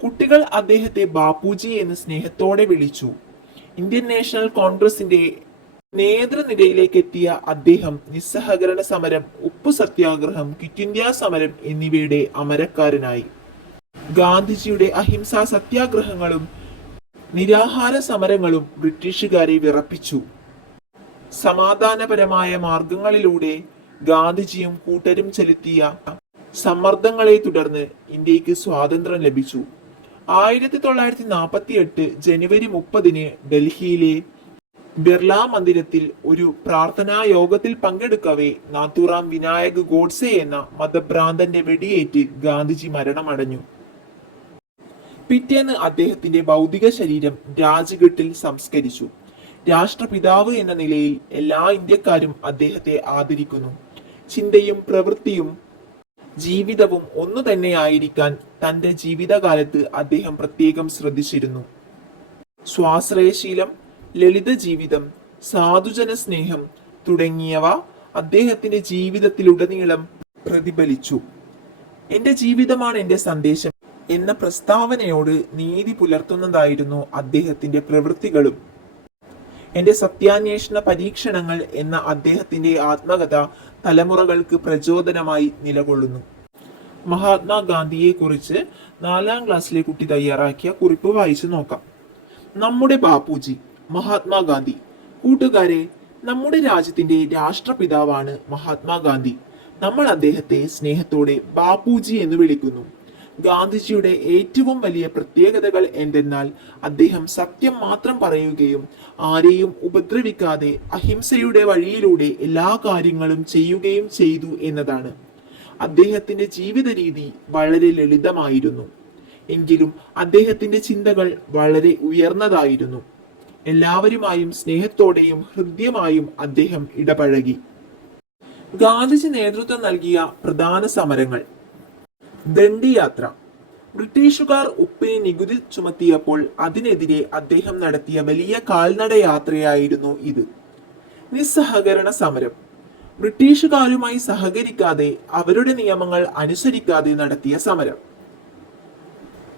കുട്ടികൾ അദ്ദേഹത്തെ ബാപ്പുജി എന്ന് സ്നേഹത്തോടെ വിളിച്ചു. ഇന്ത്യൻ നാഷണൽ കോൺഗ്രസിന്റെ നേതൃനിരയിലേക്ക് എത്തിയ അദ്ദേഹം നിസ്സഹകരണ സമരം, ഉപ്പു സത്യാഗ്രഹം, ക്വിറ്റ് ഇന്ത്യ സമരം എന്നിവയുടെ അമരക്കാരനായി. ഗാന്ധിജിയുടെ അഹിംസാ സത്യാഗ്രഹങ്ങളും നിരാഹാര സമരങ്ങളും ബ്രിട്ടീഷുകാരെ വിറപ്പിച്ചു. സമാധാനപരമായ മാർഗങ്ങളിലൂടെ ഗാന്ധിജിയും കൂട്ടരും ചെലുത്തിയ സമ്മർദ്ദങ്ങളെ തുടർന്ന് ഇന്ത്യക്ക് സ്വാതന്ത്ര്യം ലഭിച്ചു. 1948 ജനുവരി 30 ഡൽഹിയിലെ ബിർള മന്ദിരത്തിൽ ഒരു പ്രാർത്ഥനാ യോഗത്തിൽ പങ്കെടുക്കവേ നാഥുറാം വിനായക് ഗോഡ്സെ എന്ന മതഭ്രാന്തന്റെ വെടിയേറ്റ് ഗാന്ധിജി മരണമടഞ്ഞു. പിറ്റേന്ന് അദ്ദേഹത്തിന്റെ ഭൗതിക ശരീരം രാജ്ഘട്ടിൽ സംസ്കരിച്ചു. രാഷ്ട്രപിതാവ് എന്ന നിലയിൽ എല്ലാ ഇന്ത്യക്കാരും അദ്ദേഹത്തെ ആദരിക്കുന്നു. ചിന്തയും പ്രവൃത്തിയും ജീവിതവും ഒന്നു തന്നെയായിരിക്കാൻ തന്റെ ജീവിതകാലത്ത് അദ്ദേഹം പ്രത്യേകം ശ്രദ്ധിച്ചിരുന്നു. സ്വാശ്രയശീലം, ലളിത ജീവിതം, സാധുജന സ്നേഹം തുടങ്ങിയവ അദ്ദേഹത്തിന്റെ ജീവിതത്തിലുടനീളം പ്രതിഫലിച്ചു. എന്റെ ജീവിതമാണ് എന്റെ സന്ദേശം എന്ന പ്രസ്താവനയോട് നീതി പുലർത്തുന്നതായിരുന്നു അദ്ദേഹത്തിന്റെ പ്രവൃത്തികളും. എന്റെ സത്യാന്വേഷണ പരീക്ഷണങ്ങൾ എന്ന അദ്ദേഹത്തിന്റെ ആത്മകഥ തലമുറകൾക്ക് പ്രചോദനമായി നിലകൊള്ളുന്നു. മഹാത്മാഗാന്ധിയെ കുറിച്ച് 4-ാം ക്ലാസ്സിലെ കുട്ടി തയ്യാറാക്കിയ കുറിപ്പ് വായിച്ചു നോക്കാം. നമ്മുടെ ബാപ്പുജി മഹാത്മാഗാന്ധി. കൂട്ടുകാരെ, നമ്മുടെ രാജ്യത്തിന്റെ രാഷ്ട്രപിതാവാണ് മഹാത്മാഗാന്ധി. നമ്മൾ അദ്ദേഹത്തെ സ്നേഹത്തോടെ ബാപ്പുജി എന്ന് വിളിക്കുന്നു. ഗാന്ധിജിയുടെ ഏറ്റവും വലിയ പ്രത്യേകതകൾ എന്തെന്നാൽ അദ്ദേഹം സത്യം മാത്രം പറയുകയും ആരെയും ഉപദ്രവിക്കാതെ അഹിംസയുടെ വഴിയിലൂടെ എല്ലാ കാര്യങ്ങളും ചെയ്യുകയും ചെയ്തു എന്നതാണ്. അദ്ദേഹത്തിന്റെ ജീവിത രീതി വളരെ ലളിതമായിരുന്നു. എങ്കിലും അദ്ദേഹത്തിന്റെ ചിന്തകൾ വളരെ ഉയർന്നതായിരുന്നു. എല്ലാവരുമായും സ്നേഹത്തോടെയും ഹൃദ്യമായും അദ്ദേഹം ഇടപഴകി. ഗാന്ധിജി നേതൃത്വം നൽകിയ പ്രധാന സമരങ്ങൾ. ദണ്ഡിയാത്ര. ബ്രിട്ടീഷുകാർ ഉപ്പിന് നികുതി ചുമത്തിയപ്പോൾ അതിനെതിരെ അദ്ദേഹം നടത്തിയ വലിയ കാൽനട യാത്രയായിരുന്നു ഇത്. നിസ്സഹകരണ സമരം. ബ്രിട്ടീഷുകാരുമായി സഹകരിക്കാതെ അവരുടെ നിയമങ്ങൾ അനുസരിക്കാതെ നടത്തിയ സമരം.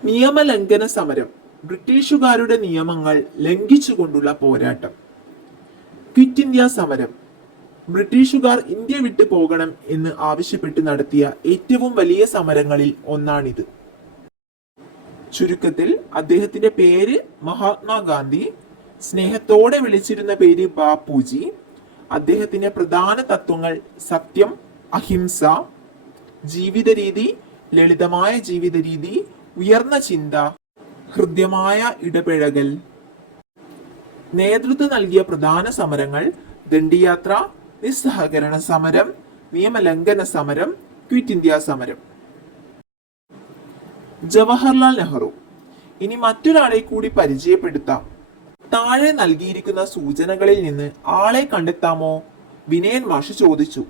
നിയമലംഘന സമരം. ബ്രിട്ടീഷുകാരുടെ നിയമങ്ങൾ ലംഘിച്ചുകൊണ്ടുള്ള പോരാട്ടം. ക്വിറ്റ് ഇന്ത്യ സമരം. ബ്രിട്ടീഷുകാർ ഇന്ത്യ വിട്ടു പോകണം എന്ന് ആവശ്യപ്പെട്ട് നടത്തിയ ഏറ്റവും വലിയ സമരങ്ങളിൽ ഒന്നാണിത്. ചുരുക്കത്തിൽ അദ്ദേഹത്തിന്റെ പേര് മഹാത്മാഗാന്ധി, സ്നേഹത്തോടെ വിളിച്ചിരുന്ന പേര് ബാപ്പുജി. അദ്ദേഹത്തിന്റെ പ്രധാന തത്വങ്ങൾ സത്യം, അഹിംസ, ജീവിത രീതി, ലളിതമായ ജീവിത രീതി, ഉയർന്ന ചിന്ത, ഹൃദ്യമായ ഇടപഴകൽ. നേതൃത്വം നൽകിയ പ്രധാന സമരങ്ങൾ ദണ്ഡിയാത്ര, നിസ്സഹകരണ സമരം, നിയമലംഘന സമരം, ക്വിറ്റ് ഇന്ത്യ സമരം. ജവഹർലാൽ നെഹ്റു. ഇനി മറ്റൊരാളെ കൂടി പരിചയപ്പെടുത്താം. താഴെ നൽകിയിരിക്കുന്ന സൂചനകളിൽ നിന്ന് ആളെ കണ്ടെത്താമോ? വിനയൻ മാഷ് ചോദിച്ചു.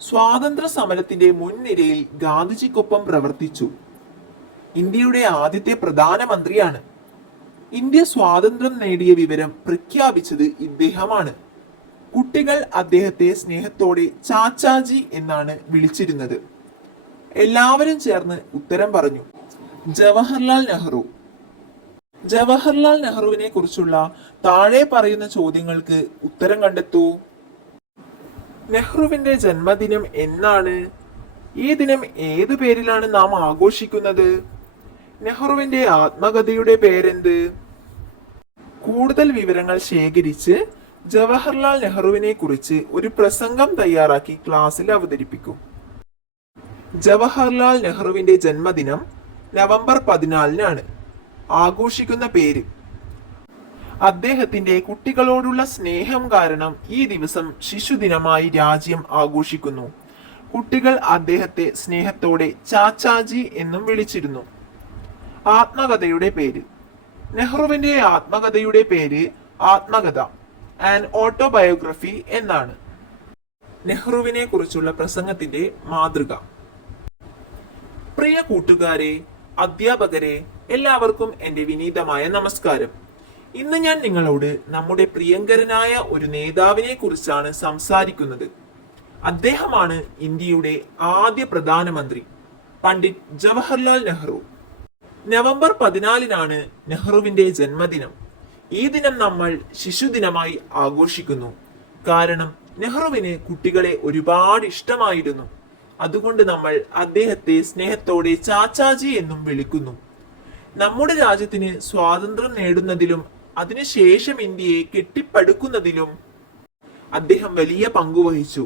സ്വാതന്ത്ര്യ സമരത്തിന്റെ മുൻനിരയിൽ ഗാന്ധിജിക്കൊപ്പം പ്രവർത്തിച്ചു. ഇന്ത്യയുടെ ആദ്യത്തെ പ്രധാനമന്ത്രിയാണ്. ഇന്ത്യ സ്വാതന്ത്ര്യം നേടിയ വിവരം പ്രഖ്യാപിച്ചത് ഇദ്ദേഹമാണ്. കുട്ടികൾ അദ്ദേഹത്തെ സ്നേഹത്തോടെ ചാച്ചാജി എന്നാണ് വിളിച്ചിരുന്നത്. എല്ലാവരും ചേർന്ന് ഉത്തരം പറഞ്ഞു. ജവഹർലാൽ നെഹ്റു. ജവഹർലാൽ നെഹ്റുവിനെ കുറിച്ചുള്ള താഴെ പറയുന്ന ചോദ്യങ്ങൾക്ക് ഉത്തരം കണ്ടെത്തൂ. നെഹ്റുവിന്റെ ജന്മദിനം എന്നാണ്? ഈ ദിനം ഏതു പേരിലാണ് നാം ആഘോഷിക്കുന്നത്? നെഹ്റുവിന്റെ ആത്മകഥയുടെ പേരെന്ത്? കൂടുതൽ വിവരങ്ങൾ ശേഖരിച്ച് ജവഹർലാൽ നെഹ്റുവിനെ കുറിച്ച് ഒരു പ്രസംഗം തയ്യാറാക്കി ക്ലാസ്സിൽ അവതരിപ്പിക്കും. ജവഹർലാൽ നെഹ്റുവിന്റെ ജന്മദിനം നവംബർ 14-നാണ്. ആഘോഷിക്കുന്ന പേര്. അദ്ദേഹത്തിന്റെ കുട്ടികളോടുള്ള സ്നേഹം കാരണം ഈ ദിവസം ശിശുദിനമായി രാജ്യം ആഘോഷിക്കുന്നു. കുട്ടികൾ അദ്ദേഹത്തെ സ്നേഹത്തോടെ ചാച്ചാജി എന്നും വിളിച്ചിരുന്നു. ആത്മകഥയുടെ പേര്. നെഹ്റുവിന്റെ ആത്മകഥയുടെ പേര് ആത്മകഥ, ആൻ ഓട്ടോബയോഗ്രഫി എന്നാണ്. നെഹ്റുവിനെ കുറിച്ചുള്ള പ്രസംഗത്തിന്റെ മാതൃക. പ്രിയ കൂട്ടുകാരെ, അധ്യാപകരെ, എല്ലാവർക്കും എൻ്റെ വിനീതമായ നമസ്കാരം. ഇന്ന് ഞാൻ നിങ്ങളോട് നമ്മുടെ പ്രിയങ്കരനായ ഒരു നേതാവിനെ കുറിച്ചാണ് സംസാരിക്കുന്നത്. അദ്ദേഹമാണ് ഇന്ത്യയുടെ ആദ്യ പ്രധാനമന്ത്രി, പണ്ഡിറ്റ് ജവഹർലാൽ നെഹ്റു. നവംബർ 14-നാണ് നെഹ്റുവിന്റെ ജന്മദിനം. ഈ ദിനം നമ്മൾ ശിശുദിനമായി ആഘോഷിക്കുന്നു. കാരണം നെഹ്റുവിന് കുട്ടികളെ ഒരുപാട് ഇഷ്ടമായിരുന്നു. അതുകൊണ്ട് നമ്മൾ അദ്ദേഹത്തെ സ്നേഹത്തോടെ ചാച്ചാജി എന്നും വിളിക്കുന്നു. നമ്മുടെ രാജ്യത്തിന് സ്വാതന്ത്ര്യം നേടുന്നതിലും അതിനുശേഷം ഇന്ത്യയെ കെട്ടിപ്പടുക്കുന്നതിലും അദ്ദേഹം വലിയ പങ്കുവഹിച്ചു.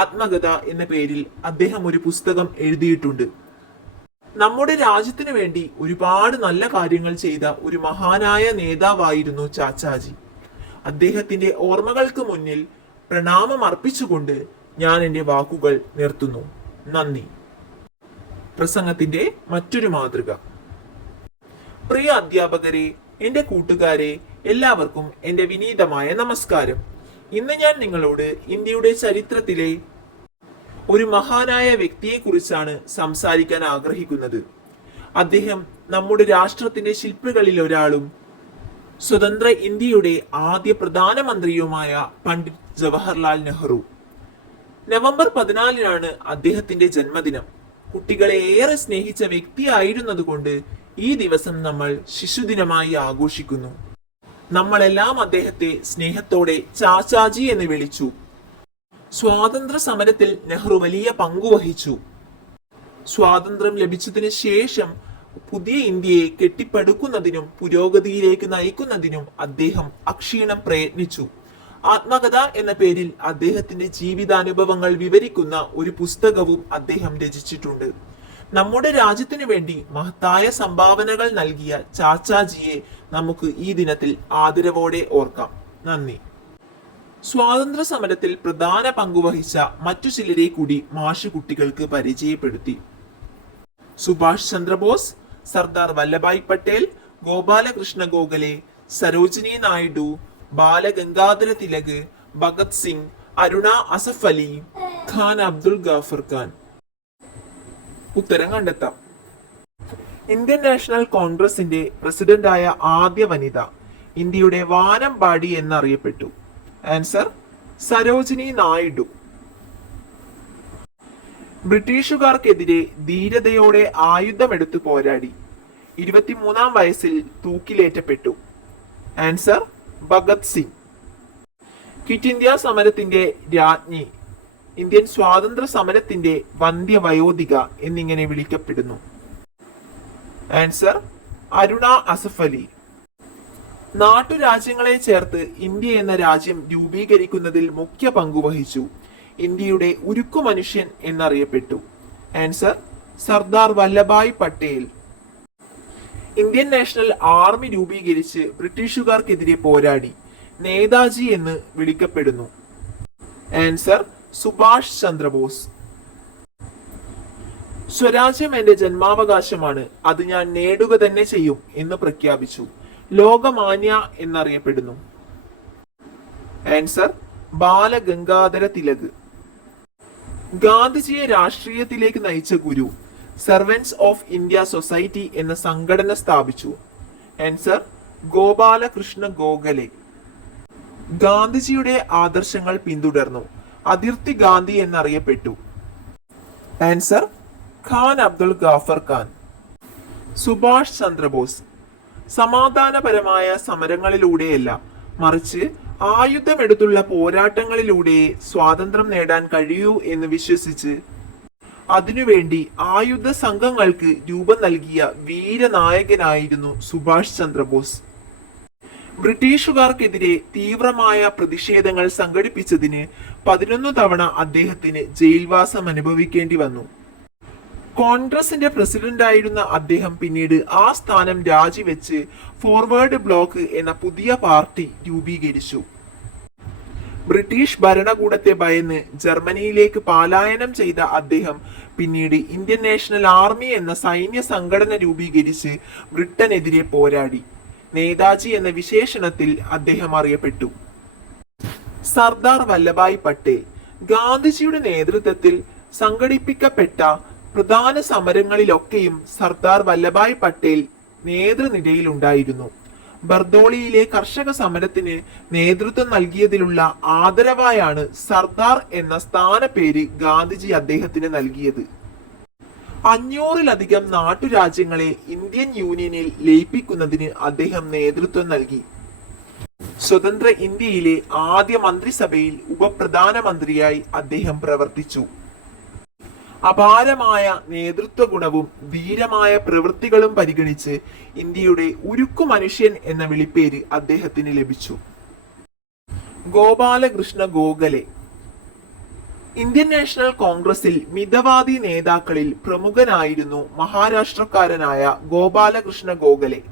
ആത്മകഥ എന്ന പേരിൽ അദ്ദേഹം ഒരു പുസ്തകം എഴുതിയിട്ടുണ്ട്. നമ്മുടെ രാജ്യത്തിന് വേണ്ടി ഒരുപാട് നല്ല കാര്യങ്ങൾ ചെയ്ത ഒരു മഹാനായ നേതാവായിരുന്നു ചാച്ചാജി. അദ്ദേഹത്തിന്റെ ഓർമ്മകൾക്ക് മുന്നിൽ പ്രണാമം അർപ്പിച്ചുകൊണ്ട് ഞാൻ എൻ്റെ വാക്കുകൾ നിർത്തുന്നു. നന്ദി. പ്രസംഗത്തിന്റെ മറ്റൊരു മാതൃക. പ്രിയ അധ്യാപകരെ, എൻ്റെ കൂട്ടുകാരെ, എല്ലാവർക്കും എൻ്റെ വിനീതമായ നമസ്കാരം. ഇന്ന് ഞാൻ നിങ്ങളോട് ഇന്ത്യയുടെ ചരിത്രത്തിലെ ഒരു മഹാനായ വ്യക്തിയെ കുറിച്ചാണ് സംസാരിക്കാൻ ആഗ്രഹിക്കുന്നത്. അദ്ദേഹം നമ്മുടെ രാഷ്ട്രത്തിന്റെ ശില്പികളിൽ ഒരാളും സ്വതന്ത്ര ഇന്ത്യയുടെ ആദ്യ പ്രധാനമന്ത്രിയുമായ പണ്ഡിറ്റ് ജവഹർലാൽ നെഹ്റു. നവംബർ 14-നാണ് അദ്ദേഹത്തിന്റെ ജന്മദിനം. കുട്ടികളെ ഏറെ സ്നേഹിച്ച വ്യക്തിയായിരുന്നതുകൊണ്ട് ഈ ദിവസം നമ്മൾ ശിശുദിനമായി ആഘോഷിക്കുന്നു. നമ്മളെല്ലാം അദ്ദേഹത്തെ സ്നേഹത്തോടെ ചാച്ചാജി എന്ന് വിളിച്ചു. സ്വാതന്ത്ര്യ സമരത്തിൽ നെഹ്റു വലിയ പങ്കുവഹിച്ചു. സ്വാതന്ത്ര്യം ലഭിച്ചതിന് ശേഷം പുതിയ ഇന്ത്യയെ കെട്ടിപ്പടുക്കുന്നതിനും പുരോഗതിയിലേക്ക് നയിക്കുന്നതിനും അദ്ദേഹം അക്ഷീണം പ്രയത്നിച്ചു. ആത്മകഥ എന്ന പേരിൽ അദ്ദേഹത്തിന്റെ ജീവിതാനുഭവങ്ങൾ വിവരിക്കുന്ന ഒരു പുസ്തകവും അദ്ദേഹം രചിച്ചിട്ടുണ്ട്. നമ്മുടെ രാജ്യത്തിനു വേണ്ടി മഹത്തായ സംഭാവനകൾ നൽകിയ ചാച്ചാജിയെ നമുക്ക് ഈ ദിനത്തിൽ ആദരവോടെ ഓർക്കാം. നന്ദി. സ്വാതന്ത്ര്യ സമരത്തിൽ പ്രധാന പങ്കുവഹിച്ച മറ്റു ചിലരെ കൂടി മാഷ് കുട്ടികൾക്ക് പരിചയപ്പെടുത്തി. സുഭാഷ് ചന്ദ്രബോസ്, സർദാർ വല്ലഭായ് പട്ടേൽ, ഗോപാലകൃഷ്ണ ഗോഖലെ, സരോജിനി നായിഡു, ബാലഗംഗാധര തിലക്, ഭഗത് സിംഗ്, അരുണ അസഫ് അലി, ഖാൻ അബ്ദുൽ ഗാഫർ ഖാൻ. ഉത്തരം കണ്ടെത്താം. ഇന്ത്യൻ നാഷണൽ കോൺഗ്രസിന്റെ പ്രസിഡന്റായ ആദ്യ വനിത, ഇന്ത്യയുടെ വാനമ്പാടി എന്നറിയപ്പെട്ടു. ആൻസർ സരോജിനി നായിഡു. ബ്രിട്ടീഷുകാർക്കെതിരെ ധീരതയോടെ ആയുധമെടുത്തു പോരാടി. 23-ാം വയസ്സിൽ തൂക്കിലേറ്റപ്പെട്ടു. Answer Bhagat Singh. Quit India സമരത്തിന്റെ രാജ്ഞി, ഇന്ത്യൻ സ്വാതന്ത്ര്യ സമരത്തിന്റെ വന്ധ്യവയോധിക എന്നിങ്ങനെ വിളിക്കപ്പെടുന്നു. ആൻസർ അരുണ അസഫ് അലി. നാട്ടുരാജ്യങ്ങളെ ചേർത്ത് ഇന്ത്യ എന്ന രാജ്യം രൂപീകരിക്കുന്നതിൽ മുഖ്യ പങ്കുവഹിച്ചു. ഇന്ത്യയുടെ ഉരുക്കു മനുഷ്യൻ എന്നറിയപ്പെട്ടു. Answer Sardar Vallabhbhai Patel. Indian national army രൂപീകരിച്ച് ബ്രിട്ടീഷുകാർക്കെതിരെ പോരാടി. നേതാജി എന്ന് വിളിക്കപ്പെടുന്നു. ആൻസർ സുഭാഷ് ചന്ദ്രബോസ്. സ്വരാജ്യം എന്റെ ജന്മാവകാശമാണ്, അത് ഞാൻ നേടുക തന്നെ ചെയ്യും എന്ന് പ്രഖ്യാപിച്ചു. ലോകമാന്യ എന്നറിയപ്പെടുന്നു? ആൻസർ ബാലഗംഗാധര തിലക്. ഗാന്ധിജിയെ രാഷ്ട്രീയത്തിലേക്ക് നയിച്ച ഗുരു സെർവൻസ് ഓഫ് ഇന്ത്യ സൊസൈറ്റി എന്ന സംഘടന സ്ഥാപിച്ചു? ആൻസർ ഗോപാലകൃഷ്ണ ഗോഖലെ. ഗാന്ധിജിയുടെ ആദർശങ്ങൾ പിന്തുടർന്നു അതിർത്തി ഗാന്ധി എന്നറിയപ്പെട്ടു? ആൻസർ ഖാൻ അബ്ദുൽ ഗാഫർ ഖാൻ. സുഭാഷ് ചന്ദ്രബോസ് സമാധാനപരമായ സമരങ്ങളിലൂടെയല്ല മറിച്ച് ആയുധമെടുത്തുള്ള പോരാട്ടങ്ങളിലൂടെ സ്വാതന്ത്ര്യം നേടാൻ കഴിയൂ എന്ന് വിശ്വസിച്ച് അതിനുവേണ്ടി ആയുധ സംഘങ്ങൾക്ക് രൂപം നൽകിയ വീരനായകനായിരുന്നു സുഭാഷ് ചന്ദ്രബോസ്. ബ്രിട്ടീഷുകാർക്കെതിരെ തീവ്രമായ പ്രതിഷേധങ്ങൾ സംഘടിപ്പിച്ചതിന് 11 തവണ അദ്ദേഹത്തിന് ജയിൽവാസം അനുഭവിക്കേണ്ടി വന്നു. കോൺഗ്രസിന്റെ പ്രസിഡന്റായിരുന്ന അദ്ദേഹം പിന്നീട് ആ സ്ഥാനം രാജിവെച്ച് ഫോർവേഡ് ബ്ലോക്ക് എന്ന പുതിയ പാർട്ടി രൂപീകരിച്ചു. ബ്രിട്ടീഷ് ഭരണകൂടത്തെ ഭയന്ന് ജർമ്മനിയിലേക്ക് പലായനം ചെയ്ത അദ്ദേഹം പിന്നീട് ഇന്ത്യൻ നാഷണൽ ആർമി എന്ന സൈന്യ സംഘടന രൂപീകരിച്ച് ബ്രിട്ടനെതിരെ പോരാടി. നേതാജി എന്ന വിശേഷണത്തിൽ അദ്ദേഹം അറിയപ്പെട്ടു. സർദാർ വല്ലഭായ് പട്ടേൽ ഗാന്ധിജിയുടെ നേതൃത്വത്തിൽ സംഘടിപ്പിക്കപ്പെട്ട പ്രധാന സമരങ്ങളിലൊക്കെയും സർദാർ വല്ലഭായ് പട്ടേൽ നേതൃനിരയിലുണ്ടായിരുന്നു. ബർദോളിയിലെ കർഷക സമരത്തിന് നേതൃത്വം നൽകിയതിലുള്ള ആദരവായാണ് സർദാർ എന്ന സ്ഥാനപ്പേര് ഗാന്ധിജി അദ്ദേഹത്തിന് നൽകിയത്. 500-ലധികം നാട്ടുരാജ്യങ്ങളെ ഇന്ത്യൻ യൂണിയനിൽ ലയിപ്പിക്കുന്നതിന് അദ്ദേഹം നേതൃത്വം നൽകി. സ്വതന്ത്ര ഇന്ത്യയിലെ ആദ്യ മന്ത്രിസഭയിൽ ഉപപ്രധാനമന്ത്രിയായി അദ്ദേഹം പ്രവർത്തിച്ചു. അപാരമായ നേതൃത്വ ഗുണവും ധീരമായ പ്രവൃത്തികളും പരിഗണിച്ച് ഇന്ത്യയുടെ ഉരുക്കു മനുഷ്യൻ എന്ന വിളിപ്പേര് അദ്ദേഹത്തിന് ലഭിച്ചു. ഗോപാലകൃഷ്ണ ഗോഖലെ ഇന്ത്യൻ നാഷണൽ കോൺഗ്രസിൽ മിതവാദി നേതാക്കളിൽ പ്രമുഖനായിരുന്നു മഹാരാഷ്ട്രക്കാരനായ ഗോപാലകൃഷ്ണ ഗോഖലെ.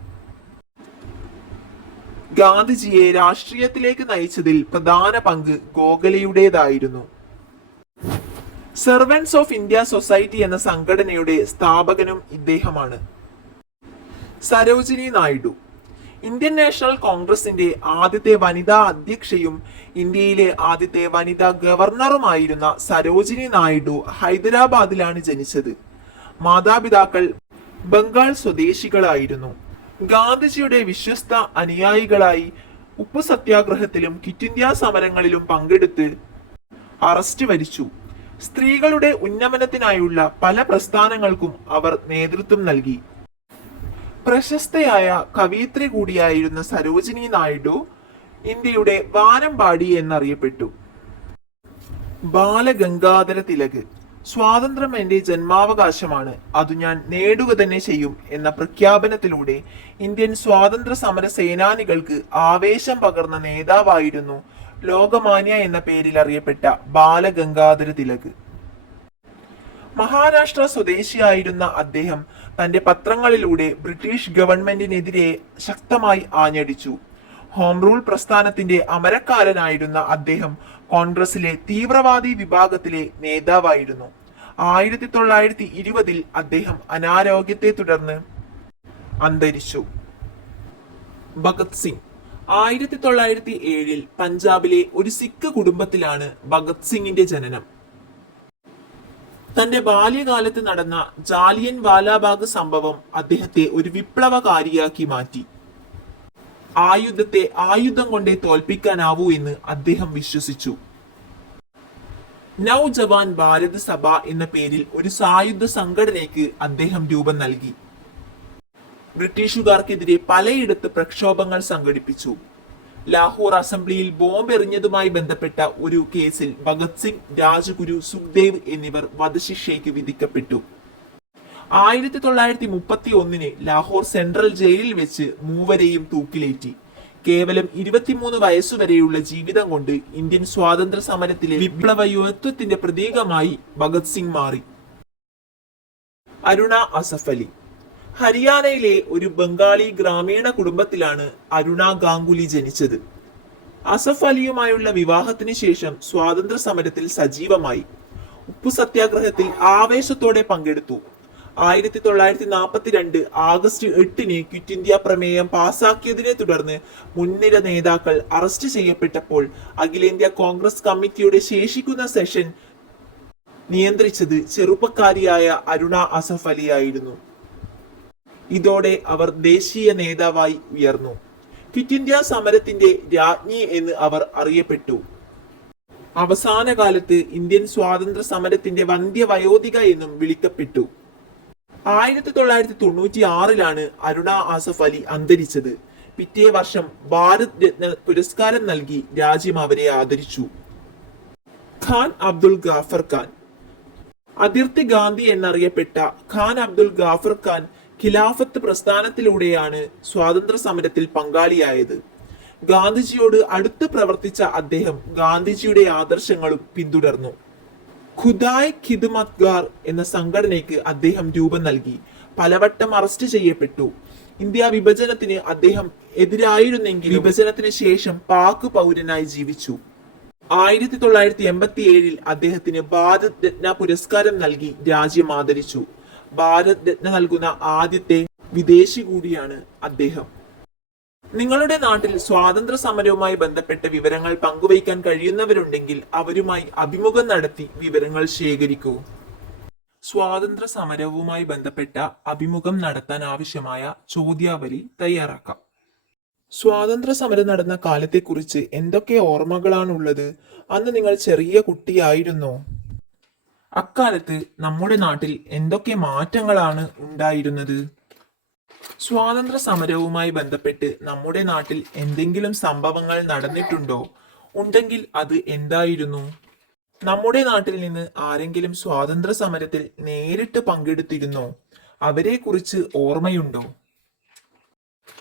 ഗാന്ധിജിയെ രാഷ്ട്രീയത്തിലേക്ക് നയിച്ചതിൽ പ്രധാന പങ്ക് ഗോഖലെയുടേതായിരുന്നു. സെർവൻസ് ഓഫ് ഇന്ത്യ സൊസൈറ്റി എന്ന സംഘടനയുടെ സ്ഥാപകനും ഇദ്ദേഹമാണ്. സരോജിനി നായിഡു ഇന്ത്യൻ നാഷണൽ കോൺഗ്രസിന്റെ ആദ്യത്തെ വനിതാ അധ്യക്ഷയും ഇന്ത്യയിലെ ആദ്യത്തെ വനിതാ ഗവർണറുമായിരുന്ന സരോജിനി നായിഡു ഹൈദരാബാദിലാണ് ജനിച്ചത്. മാതാപിതാക്കൾ ബംഗാൾ സ്വദേശികളായിരുന്നു. ഗാന്ധിജിയുടെ വിശ്വസ്ത അനുയായികളായി ഉപ്പു സത്യാഗ്രഹത്തിലും ക്വിറ്റ് ഇന്ത്യ സമരങ്ങളിലും പങ്കെടുത്ത് അറസ്റ്റ് വരിച്ചു. സ്ത്രീകളുടെ ഉന്നമനത്തിനായുള്ള പല പ്രസ്ഥാനങ്ങൾക്കും അവർ നേതൃത്വം നൽകി. പ്രശസ്തയായ കവയിത്രി കൂടിയായിരുന്ന സരോജിനി നായിഡു ഇന്ത്യയുടെ വാനമ്പാടി എന്നറിയപ്പെട്ടു. ബാലഗംഗാധര തിലക് സ്വാതന്ത്ര്യം എന്റെ ജന്മാവകാശമാണ്, അത് ഞാൻ നേടുക തന്നെ ചെയ്യും എന്ന പ്രഖ്യാപനത്തിലൂടെ ഇന്ത്യൻ സ്വാതന്ത്ര്യ സമര സേനാനികൾക്ക് ആവേശം പകർന്ന നേതാവായിരുന്നു ലോകമാന്യ എന്ന പേരിൽ അറിയപ്പെട്ട ബാലഗംഗാധര തിലക്. മഹാരാഷ്ട്ര സ്വദേശിയായിരുന്ന അദ്ദേഹം തന്റെ പത്രങ്ങളിലൂടെ ബ്രിട്ടീഷ് ഗവൺമെന്റിനെതിരെ ശക്തമായി ആഞ്ഞടിച്ചു. ഹോം റൂൾ പ്രസ്ഥാനത്തിന്റെ അമരക്കാരനായിരുന്ന അദ്ദേഹം കോൺഗ്രസിലെ തീവ്രവാദി വിഭാഗത്തിലെ നേതാവായിരുന്നു. 1920-ൽ അദ്ദേഹം അനാരോഗ്യത്തെ തുടർന്ന് അന്തരിച്ചു. ഭഗത് സിംഗ് 1907-ൽ പഞ്ചാബിലെ ഒരു സിഖ് കുടുംബത്തിലാണ് ഭഗത് സിംഗിന്റെ ജനനം. തന്റെ ബാല്യകാലത്ത് നടന്ന ജാലിയൻ വാലാബാഗ് സംഭവം അദ്ദേഹത്തെ ഒരു വിപ്ലവകാരിയാക്കി മാറ്റി. ആയുധത്തെ ആയുധം കൊണ്ടേ തോൽപ്പിക്കാനാവൂ എന്ന് അദ്ദേഹം വിശ്വസിച്ചു. നൗജവാൻ ഭാരത് സഭ എന്ന പേരിൽ ഒരു സായുധ സംഘടനയ്ക്ക് അദ്ദേഹം രൂപം നൽകി. ബ്രിട്ടീഷുകാർക്കെതിരെ പലയിടത്ത് പ്രക്ഷോഭങ്ങൾ സംഘടിപ്പിച്ചു. ലാഹോർ അസംബ്ലിയിൽ ബോംബ് എറിഞ്ഞതുമായി ബന്ധപ്പെട്ട ഒരു കേസിൽ ഭഗത് സിംഗ്, രാജഗുരു, സുഖ്ദേവ് എന്നിവർ വധശിക്ഷയ്ക്ക് വിധിക്കപ്പെട്ടു. 1931 ലാഹോർ സെൻട്രൽ ജയിലിൽ വെച്ച് മൂവരെയും തൂക്കിലേറ്റി. കേവലം 23 വയസ്സുവരെയുള്ള ജീവിതം കൊണ്ട് ഇന്ത്യൻ സ്വാതന്ത്ര്യ സമരത്തിലെ വിപ്ലവ യുവത്വത്തിന്റെ പ്രതീകമായി ഭഗത് സിംഗ് മാറി. അരുണ അസഫ് അലി ഹരിയാനയിലെ ഒരു ബംഗാളി ഗ്രാമീണ കുടുംബത്തിലാണ് അരുണ ഗാംഗുലി ജനിച്ചത്. അസഫ് അലിയുമായുള്ള വിവാഹത്തിന് ശേഷം സ്വാതന്ത്ര്യ സമരത്തിൽ സജീവമായി. ഉപ്പു സത്യാഗ്രഹത്തിൽ ആവേശത്തോടെ പങ്കെടുത്തു. 1942 ആഗസ്റ്റ് 8-ന് ക്വിറ്റ് ഇന്ത്യ പ്രമേയം പാസാക്കിയതിനെ തുടർന്ന് മുൻനിര നേതാക്കൾ അറസ്റ്റ് ചെയ്യപ്പെട്ടപ്പോൾ അഖിലേന്ത്യാ കോൺഗ്രസ് കമ്മിറ്റിയുടെ ശേഷിക്കുന്ന സെഷൻ നിയന്ത്രിച്ചത് ചെറുപ്പക്കാരിയായ അരുണ അസഫ് അലിയായിരുന്നു. ഇതോടെ അവർ ദേശീയ നേതാവായി ഉയർന്നു. ക്വിറ്റ് ഇന്ത്യ സമരത്തിന്റെ രാജ്ഞി എന്ന് അവർ അറിയപ്പെട്ടു. അവസാന കാലത്ത് ഇന്ത്യൻ സ്വാതന്ത്ര്യ സമരത്തിന്റെ വന്ധ്യവയോധിക എന്നും വിളിക്കപ്പെട്ടു. 1996-ലാണ് അരുണ ആസഫ് അലി അന്തരിച്ചത്. പിറ്റേ വർഷം ഭാരത് രത്ന പുരസ്കാരം നൽകി രാജ്യം അവരെ ആദരിച്ചു. ഖാൻ അബ്ദുൽ ഗാഫർ ഖാൻ. അതിർത്തി ഗാന്ധി എന്നറിയപ്പെട്ട ഖാൻ അബ്ദുൽ ഗാഫർ ഖാൻ ഖിലാഫത്ത് പ്രസ്ഥാനത്തിലൂടെയാണ് സ്വാതന്ത്ര്യ സമരത്തിൽ പങ്കാളിയായത്. ഗാന്ധിജിയോട് അടുത്ത് പ്രവർത്തിച്ച അദ്ദേഹം ഗാന്ധിജിയുടെ ആദർശങ്ങളും പിന്തുടർന്നു. ഖുദായ് ഖിദ്മത്ഗാർ എന്ന സംഘടനയ്ക്ക് അദ്ദേഹം രൂപം നൽകി. പലവട്ടം അറസ്റ്റ് ചെയ്യപ്പെട്ടു. ഇന്ത്യ വിഭജനത്തിന് അദ്ദേഹം എതിരായിരുന്നെങ്കിൽ വിഭജനത്തിന് ശേഷം പാക് പൗരനായി ജീവിച്ചു. 1987-ൽ അദ്ദേഹത്തിന് ഭാരത് രത്ന പുരസ്കാരം നൽകി രാജ്യം ആദരിച്ചു. ഭാരത് രത്ന നൽകുന്ന ആദ്യത്തെ വിദേശി കൂടിയാണ് അദ്ദേഹം. നിങ്ങളുടെ നാട്ടിൽ സ്വാതന്ത്ര്യ സമരവുമായി ബന്ധപ്പെട്ട വിവരങ്ങൾ പങ്കുവയ്ക്കാൻ കഴിയുന്നവരുണ്ടെങ്കിൽ അവരുമായി അഭിമുഖം നടത്തി വിവരങ്ങൾ ശേഖരിക്കൂ. സ്വാതന്ത്ര്യ സമരവുമായി ബന്ധപ്പെട്ട അഭിമുഖം നടത്താൻ ആവശ്യമായ ചോദ്യാവലി തയ്യാറാക്കാം. സ്വാതന്ത്ര്യ സമരം നടന്ന കാലത്തെക്കുറിച്ച് എന്തൊക്കെ ഓർമ്മകളാണുള്ളത്? അന്ന് നിങ്ങൾ ചെറിയ കുട്ടിയായിരുന്നോ? അക്കാലത്ത് നമ്മുടെ നാട്ടിൽ എന്തൊക്കെ മാറ്റങ്ങളാണ് ഉണ്ടായിരുന്നത്? സ്വാതന്ത്ര്യ സമരവുമായി ബന്ധപ്പെട്ട് നമ്മുടെ നാട്ടിൽ എന്തെങ്കിലും സംഭവങ്ങൾ നടന്നിട്ടുണ്ടോ? ഉണ്ടെങ്കിൽ അത് എന്തായിരുന്നു? നമ്മുടെ നാട്ടിൽ നിന്ന് ആരെങ്കിലും സ്വാതന്ത്ര്യ സമരത്തിൽ നേരിട്ട് പങ്കെടുത്തിരുന്നോ? അവരെ കുറിച്ച് ഓർമ്മയുണ്ടോ?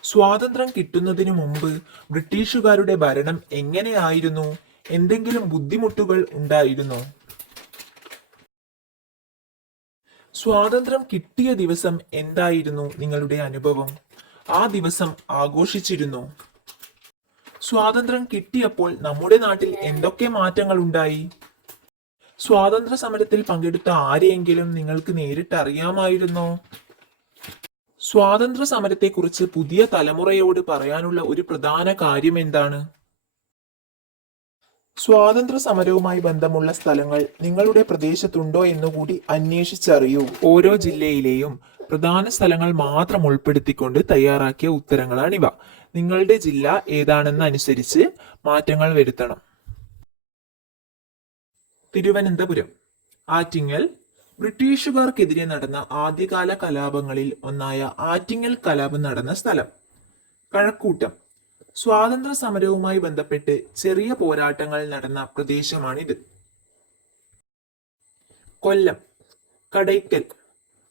സ്വാതന്ത്ര്യം കിട്ടുന്നതിനു മുമ്പ് ബ്രിട്ടീഷുകാരുടെ ഭരണം എങ്ങനെയായിരുന്നു? എന്തെങ്കിലും ബുദ്ധിമുട്ടുകൾ ഉണ്ടായിരുന്നോ? സ്വാതന്ത്ര്യം കിട്ടിയ ദിവസം എന്തായിരുന്നു നിങ്ങളുടെ അനുഭവം? ആ ദിവസം ആഘോഷിച്ചിരുന്നോ? സ്വാതന്ത്ര്യം കിട്ടിയപ്പോൾ നമ്മുടെ നാട്ടിൽ എന്തൊക്കെ മാറ്റങ്ങൾ ഉണ്ടായി? സ്വാതന്ത്ര്യ സമരത്തിൽ പങ്കെടുത്ത ആരെയെങ്കിലും നിങ്ങൾക്ക് നേരിട്ട് അറിയാമായിരുന്നോ? സ്വാതന്ത്ര്യ സമരത്തെക്കുറിച്ച് പുതിയ തലമുറയോട് പറയാനുള്ള ഒരു പ്രധാന കാര്യം എന്താണ്? സ്വാതന്ത്ര്യ സമരവുമായി ബന്ധമുള്ള സ്ഥലങ്ങൾ നിങ്ങളുടെ പ്രദേശത്തുണ്ടോ എന്നുകൂടി അന്വേഷിച്ചറിയൂ. ഓരോ ജില്ലയിലെയും പ്രധാന സ്ഥലങ്ങൾ മാത്രം ഉൾപ്പെടുത്തിക്കൊണ്ട് തയ്യാറാക്കിയ ഉത്തരങ്ങളാണിവ. നിങ്ങളുടെ ജില്ല ഏതാണെന്നനുസരിച്ച് മാറ്റങ്ങൾ വരുത്തണം. തിരുവനന്തപുരം. ആറ്റിങ്ങൽ. ബ്രിട്ടീഷുകാർക്കെതിരെ നടന്ന ആദ്യകാല കലാപങ്ങളിൽ ഒന്നായ ആറ്റിങ്ങൽ കലാപം നടന്ന സ്ഥലം. കഴക്കൂട്ടം. സ്വാതന്ത്ര്യ സമരവുമായി ബന്ധപ്പെട്ട് ചെറിയ പോരാട്ടങ്ങൾ നടന്ന പ്രദേശമാണിത്. കൊല്ലം. കടയ്ക്കൽ.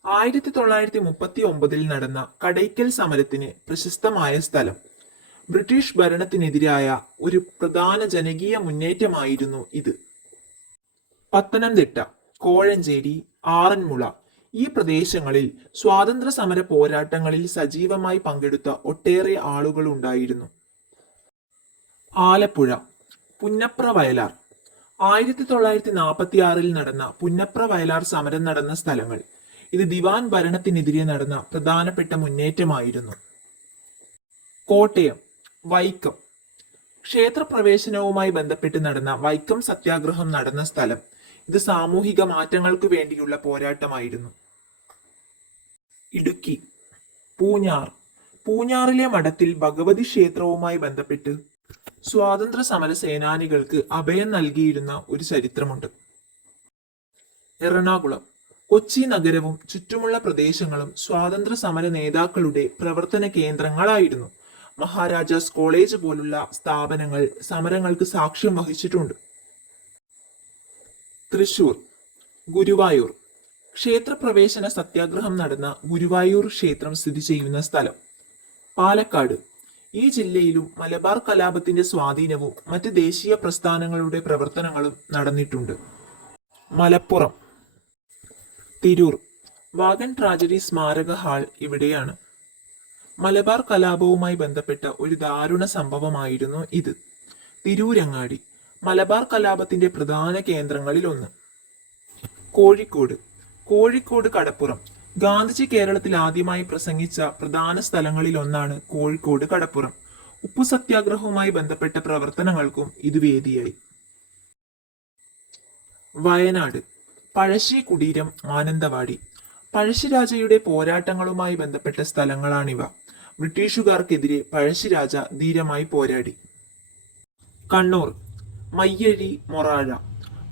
1939-ൽ നടന്ന കടയ്ക്കൽ സമരത്തിന് പ്രശസ്തമായ സ്ഥലം. ബ്രിട്ടീഷ് ഭരണത്തിനെതിരായ ഒരു പ്രധാന ജനകീയ മുന്നേറ്റമായിരുന്നു ഇത്. പത്തനംതിട്ട, കോഴഞ്ചേരി, ആറന്മുള ഈ പ്രദേശങ്ങളിൽ സ്വാതന്ത്ര്യ സമര പോരാട്ടങ്ങളിൽ സജീവമായി പങ്കെടുത്ത ഒട്ടേറെ ആളുകൾ ഉണ്ടായിരുന്നു. ആലപ്പുഴ. പുന്നപ്ര വയലാർ. 1946-ൽ നടന്ന പുന്നപ്ര വയലാർ സമരം നടന്ന സ്ഥലങ്ങൾ. ഇത് ദിവാൻ ഭരണത്തിനെതിരെ നടന്ന പ്രധാനപ്പെട്ട മുന്നേറ്റമായിരുന്നു. കോട്ടയം. വൈക്കം. ക്ഷേത്രപ്രവേശനവുമായി ബന്ധപ്പെട്ട് നടന്ന വൈക്കം സത്യാഗ്രഹം നടന്ന സ്ഥലം. ഇത് സാമൂഹിക മാറ്റങ്ങൾക്ക് വേണ്ടിയുള്ള പോരാട്ടമായിരുന്നു. ഇടുക്കി. പൂഞ്ഞാർ. പൂഞ്ഞാറിലെ മഠത്തിൽ ഭഗവതി ക്ഷേത്രവുമായി ബന്ധപ്പെട്ട് സ്വാതന്ത്ര്യ സമര സേനാനികൾക്ക് അഭയം നൽകിയിരുന്ന ഒരു ചരിത്രമുണ്ട്. എറണാകുളം. കൊച്ചി നഗരവും ചുറ്റുമുള്ള പ്രദേശങ്ങളും സ്വാതന്ത്ര്യ സമര നേതാക്കളുടെ പ്രവർത്തന കേന്ദ്രങ്ങളായിരുന്നു. മഹാരാജാസ് കോളേജ് പോലുള്ള സ്ഥാപനങ്ങൾ സമരങ്ങൾക്ക് സാക്ഷ്യം വഹിച്ചിട്ടുണ്ട്. തൃശൂർ. ഗുരുവായൂർ. ക്ഷേത്രപ്രവേശന സത്യാഗ്രഹം നടന്ന ഗുരുവായൂർ ക്ഷേത്രം സ്ഥിതി ചെയ്യുന്ന സ്ഥലം. പാലക്കാട്. ഈ ജില്ലയിലും മലബാർ കലാപത്തിന്റെ സ്വാധീനവും മറ്റ് ദേശീയ പ്രസ്ഥാനങ്ങളുടെ പ്രവർത്തനങ്ങളും നടന്നിട്ടുണ്ട്. മലപ്പുറം. തിരൂർ. വാഗൺ ട്രാജഡി സ്മാരക ഹാൾ ഇവിടെയാണ്. മലബാർ കലാപവുമായി ബന്ധപ്പെട്ട ഒരു ദാരുണ സംഭവമായിരുന്നു ഇത്. തിരൂരങ്ങാടി മലബാർ കലാപത്തിന്റെ പ്രധാന കേന്ദ്രങ്ങളിൽ ഒന്ന്. കോഴിക്കോട്. കോഴിക്കോട് കടപ്പുറം. ഗാന്ധിജി കേരളത്തിൽ ആദ്യമായി പ്രസംഗിച്ച പ്രധാന സ്ഥലങ്ങളിലൊന്നാണ് കോഴിക്കോട് കടപ്പുറം. ഉപ്പു സത്യാഗ്രഹവുമായി ബന്ധപ്പെട്ട പ്രവർത്തനങ്ങൾക്കും ഇത് വേദിയായി. വയനാട് പഴശ്ശി കുടീരം, മാനന്തവാടി. പഴശ്ശിരാജയുടെ പോരാട്ടങ്ങളുമായി ബന്ധപ്പെട്ട സ്ഥലങ്ങളാണിവ. ബ്രിട്ടീഷുകാർക്കെതിരെ പഴശ്ശിരാജ ധീരമായി പോരാടി. കണ്ണൂർ മയ്യഴി, മൊറാഴ.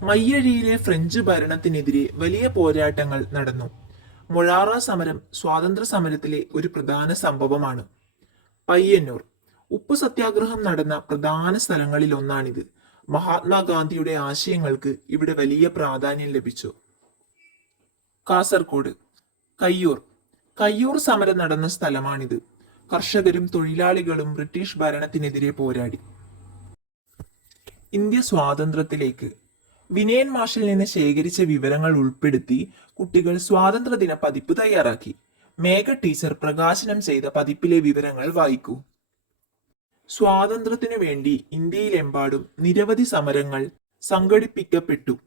മയ്യഴിയിലെ ഫ്രഞ്ച് ഭരണത്തിനെതിരെ വലിയ പോരാട്ടങ്ങൾ നടന്നു. മൊഴാറ സമരം സ്വാതന്ത്ര്യ സമരത്തിലെ ഒരു പ്രധാന സംഭവമാണ്. പയ്യന്നൂർ ഉപ്പു സത്യാഗ്രഹം നടന്ന പ്രധാന സ്ഥലങ്ങളിൽ ഒന്നാണിത്. മഹാത്മാഗാന്ധിയുടെ ആശയങ്ങൾക്ക് ഇവിടെ വലിയ പ്രാധാന്യം ലഭിച്ചു. കാസർഗോഡ് കയ്യൂർ. കയ്യൂർ സമരം നടന്ന സ്ഥലമാണിത്. കർഷകരും തൊഴിലാളികളും ബ്രിട്ടീഷ് ഭരണത്തിനെതിരെ പോരാടി. ഇന്ത്യ സ്വാതന്ത്ര്യത്തിലേക്ക്. വിനയൻ മാഷിൽ നിന്ന് ശേഖരിച്ച വിവരങ്ങൾ ഉൾപ്പെടുത്തി കുട്ടികൾ സ്വാതന്ത്ര്യദിന പതിപ്പ് തയ്യാറാക്കി. മേഘ ടീച്ചർ പ്രകാശനം ചെയ്ത പതിപ്പിലെ വിവരങ്ങൾ വായിക്കൂ. സ്വാതന്ത്ര്യത്തിനു വേണ്ടി ഇന്ത്യയിലെമ്പാടും നിരവധി സമരങ്ങൾ സംഘടിപ്പിക്കപ്പെട്ടു.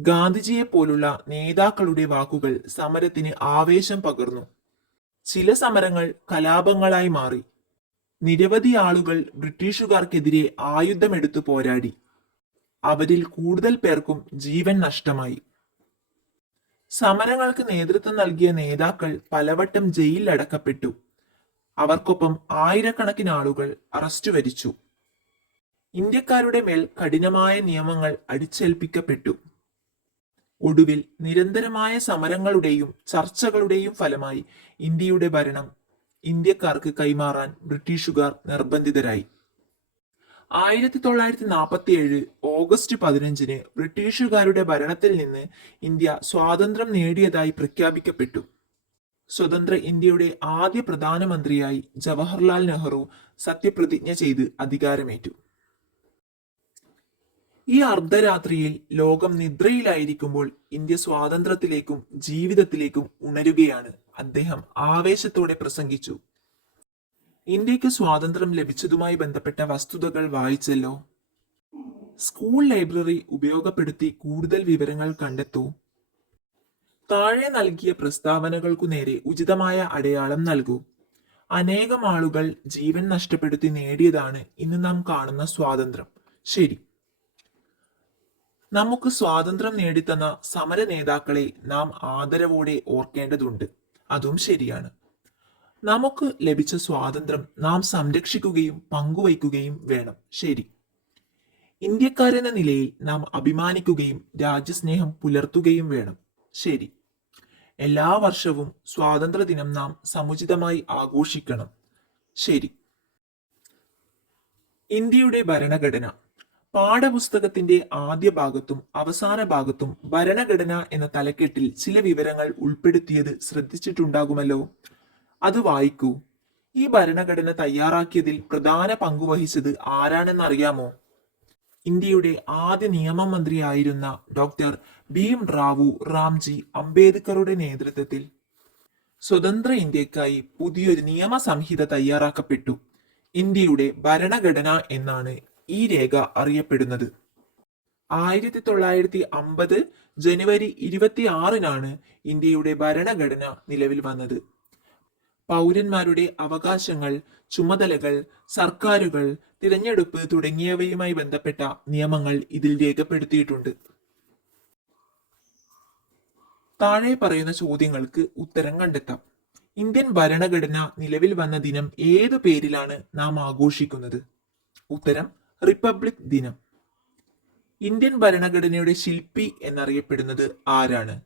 ഗാന്ധിജിയെ പോലുള്ള നേതാക്കളുടെ വാക്കുകൾ സമരത്തിന് ആവേശം പകർന്നു. ചില സമരങ്ങൾ കലാപങ്ങളായി മാറി. നിരവധി ആളുകൾ ബ്രിട്ടീഷുകാർക്കെതിരെ ആയുധമെടുത്തു പോരാടി. അവരിൽ കൂടുതൽ പേർക്കും ജീവൻ നഷ്ടമായി. സമരങ്ങൾക്ക് നേതൃത്വം നൽകിയ നേതാക്കൾ പലവട്ടം ജയിലിൽ അടക്കപ്പെട്ടു. അവർക്കൊപ്പം ആയിരക്കണക്കിന് ആളുകൾ അറസ്റ്റ് വരിച്ചു. ഇന്ത്യക്കാരുടെ മേൽ കഠിനമായ നിയമങ്ങൾ അടിച്ചേൽപ്പിക്കപ്പെട്ടു. ഒടുവിൽ നിരന്തരമായ സമരങ്ങളുടെയും ചർച്ചകളുടെയും ഫലമായി ഇന്ത്യയുടെ ഭരണം ഇന്ത്യക്കാർക്ക് കൈമാറാൻ ബ്രിട്ടീഷുകാർ നിർബന്ധിതരായി. 1947 ഓഗസ്റ്റ് 15 ബ്രിട്ടീഷുകാരുടെ ഭരണത്തിൽ നിന്ന് ഇന്ത്യ സ്വാതന്ത്ര്യം നേടിയതായി പ്രഖ്യാപിക്കപ്പെട്ടു. സ്വതന്ത്ര ഇന്ത്യയുടെ ആദ്യ പ്രധാനമന്ത്രിയായി ജവഹർലാൽ നെഹ്റു സത്യപ്രതിജ്ഞ ചെയ്ത് അധികാരമേറ്റു. ഈ അർദ്ധരാത്രിയിൽ ലോകം നിദ്രയിലായിരിക്കുമ്പോൾ ഇന്ത്യ സ്വാതന്ത്ര്യത്തിലേക്കും ജീവിതത്തിലേക്കും ഉണരുകയാണ്. അദ്ദേഹം ആവേശത്തോടെ പ്രസംഗിച്ചു. ഇന്ത്യക്ക് സ്വാതന്ത്ര്യം ലഭിച്ചതുമായി ബന്ധപ്പെട്ട വസ്തുതകൾ വായിച്ചല്ലോ. സ്കൂൾ ലൈബ്രറി ഉപയോഗപ്പെടുത്തി കൂടുതൽ വിവരങ്ങൾ കണ്ടെത്തൂ. താഴെ നൽകിയ പ്രസ്താവനകൾക്കു നേരെ ഉചിതമായ അടയാളം നൽകൂ. അനേകം ആളുകൾ ജീവൻ നഷ്ടപ്പെടുത്തി നേടിയതാണ് ഇന്ന് നാം കാണുന്ന സ്വാതന്ത്ര്യം. ശരി. നമുക്ക് സ്വാതന്ത്ര്യം നേടിത്തന്ന സമര നേതാക്കളെ നാം ആദരവോടെ ഓർക്കേണ്ടതുണ്ട്. അതും ശരിയാണ്. നമുക്ക് ലഭിച്ച സ്വാതന്ത്ര്യം നാം സംരക്ഷിക്കുകയും പങ്കുവയ്ക്കുകയും വേണം. ശരി. ഇന്ത്യക്കാരെന്ന നിലയിൽ നാം അഭിമാനിക്കുകയും രാജ്യസ്നേഹം പുലർത്തുകയും വേണം. ശരി. എല്ലാ വർഷവും സ്വാതന്ത്ര്യദിനം നാം സമുചിതമായി ആഘോഷിക്കണം. ശരി. ഇന്ത്യയുടെ ഭരണഘടന. പാഠപുസ്തകത്തിന്റെ ആദ്യ ഭാഗത്തും അവസാന ഭാഗത്തും ഭരണഘടന എന്ന തലക്കെട്ടിൽ ചില വിവരങ്ങൾ ഉൾപ്പെടുത്തിയത് ശ്രദ്ധിച്ചിട്ടുണ്ടാകുമല്ലോ. അത് വായിക്കൂ. ഈ ഭരണഘടന തയ്യാറാക്കിയതിൽ പ്രധാന പങ്കുവഹിച്ചത് ആരാണെന്നറിയാമോ? ഇന്ത്യയുടെ ആദ്യ നിയമമന്ത്രിയായിരുന്ന ഡോക്ടർ ഭീം റാവു റാംജി അംബേദ്കറുടെ നേതൃത്വത്തിൽ സ്വതന്ത്ര ഇന്ത്യക്കായി പുതിയൊരു നിയമസംഹിത തയ്യാറാക്കപ്പെട്ടു. ഇന്ത്യയുടെ ഭരണഘടന എന്നാണ് ഈ രേഖ അറിയപ്പെടുന്നത്. 1950 ജനുവരി 26 ഇന്ത്യയുടെ ഭരണഘടന നിലവിൽ വന്നത്. പൗരന്മാരുടെ അവകാശങ്ങൾ, ചുമതലകൾ, സർക്കാരുകൾ, തിരഞ്ഞെടുപ്പ് തുടങ്ങിയവയുമായി ബന്ധപ്പെട്ട നിയമങ്ങൾ ഇതിൽ രേഖപ്പെടുത്തിയിട്ടുണ്ട്. താഴെ പറയുന്ന ചോദ്യങ്ങൾക്ക് ഉത്തരം കണ്ടെത്താം. ഇന്ത്യൻ ഭരണഘടന നിലവിൽ വന്ന ദിനം ഏതു പേരിലാണ് നാം ആഘോഷിക്കുന്നത്? ഉത്തരം റിപ്പബ്ലിക് ദിനം. ഇന്ത്യൻ ഭരണഘടനയുടെ ശില്പി എന്നറിയപ്പെടുന്നത് ആരാണ്?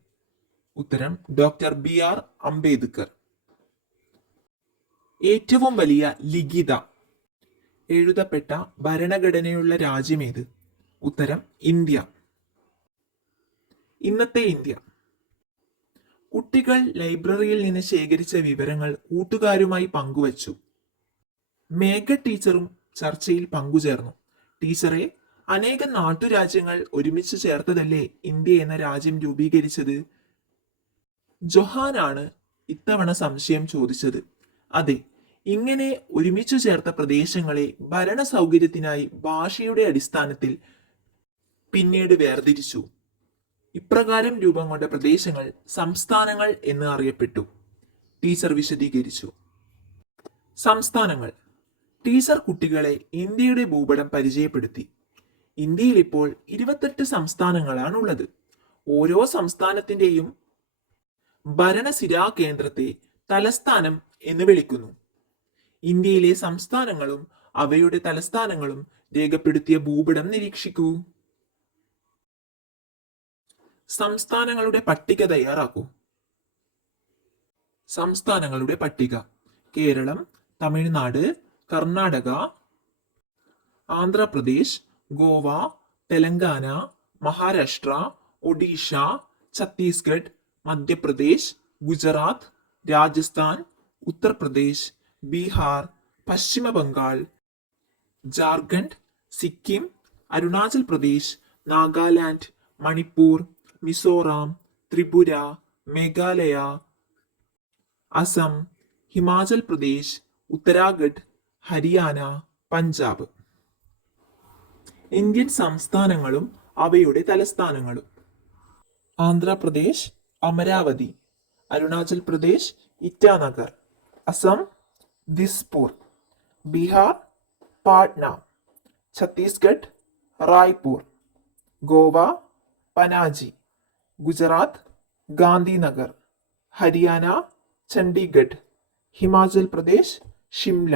ഉത്തരം ഡോക്ടർ BR അംബേദ്കർ. ഏറ്റവും വലിയ ലിഖിത എഴുതപ്പെട്ട ഭരണഘടനയുള്ള രാജ്യമേത്? ഉത്തരം ഇന്ത്യ. ഇന്നത്തെ ഇന്ത്യ. കുട്ടികൾ ലൈബ്രറിയിൽ നിന്ന് ശേഖരിച്ച വിവരങ്ങൾ കൂട്ടുകാരുമായി പങ്കുവച്ചു. മേഘ ടീച്ചറും ചർച്ചയിൽ പങ്കുചേർന്നു. ടീച്ചറെ, അനേകം നാട്ടുരാജ്യങ്ങൾ ഒരുമിച്ച് ചേർത്തതല്ലേ ഇന്ത്യ എന്ന രാജ്യം രൂപീകരിച്ചത്? ജൊഹാനാണ് ഇത്തവണ സംശയം ചോദിച്ചത്. അതെ, ഇങ്ങനെ ഒരുമിച്ചു ചേർത്ത പ്രദേശങ്ങളെ ഭരണ സൗകര്യത്തിനായി ഭാഷയുടെ അടിസ്ഥാനത്തിൽ പിന്നീട് വേർതിരിച്ചു. ഇപ്രകാരം രൂപം കൊണ്ട പ്രദേശങ്ങൾ സംസ്ഥാനങ്ങൾ എന്ന് അറിയപ്പെട്ടു. ടീച്ചർ വിശദീകരിച്ചു. സംസ്ഥാനങ്ങൾ. ടീച്ചർ കുട്ടികളെ ഇന്ത്യയുടെ ഭൂപടം പരിചയപ്പെടുത്തി. ഇന്ത്യയിൽ ഇപ്പോൾ 28 സംസ്ഥാനങ്ങളാണുള്ളത്. ഓരോ സംസ്ഥാനത്തിന്റെയും ഭരണസിരാ കേന്ദ്രത്തെ തലസ്ഥാനം എന്ന് വിളിക്കുന്നു. ഇന്ത്യയിലെ സംസ്ഥാനങ്ങളും അവയുടെ തലസ്ഥാനങ്ങളും രേഖപ്പെടുത്തിയ ഭൂപടം നിരീക്ഷിക്കൂ. സംസ്ഥാനങ്ങളുടെ പട്ടിക തയ്യാറാക്കൂ. സംസ്ഥാനങ്ങളുടെ പട്ടിക: കേരളം, തമിഴ്നാട്, കർണാടക, ആന്ധ്രാപ്രദേശ്, ഗോവ, തെലങ്കാന, മഹാരാഷ്ട്ര, ഒഡീഷ, ഛത്തീസ്ഗഡ്, മധ്യപ്രദേശ്, ഗുജറാത്ത്, രാജസ്ഥാൻ, ഉത്തർപ്രദേശ്, ബീഹാർ, പശ്ചിമ ബംഗാൾ, ജാർഖണ്ഡ്, സിക്കിം, അരുണാചൽ പ്രദേശ്, നാഗാലാൻഡ്, മണിപ്പൂർ, മിസോറാം, ത്രിപുര, മേഘാലയ, അസം, ഹിമാചൽ പ്രദേശ്, ഉത്തരാഖണ്ഡ്, ഹരിയാന, പഞ്ചാബ്. ഇന്ത്യൻ സംസ്ഥാനങ്ങളും അവയുടെ തലസ്ഥാനങ്ങളും: ആന്ധ്രാപ്രദേശ് അമരാവതി, അരുണാചൽ പ്രദേശ് ഇറ്റാനഗർ, അസം ദിസ്പൂർ, ബീഹാർ പാട്ന, ഛത്തീസ്ഗഡ് റായ്പൂർ, ഗോവ പനാജി, ഗുജറാത്ത് ഗാന്ധിനഗർ, ഹരിയാന ചണ്ഡീഗഡ്, ഹിമാചൽ പ്രദേശ് ഷിംല,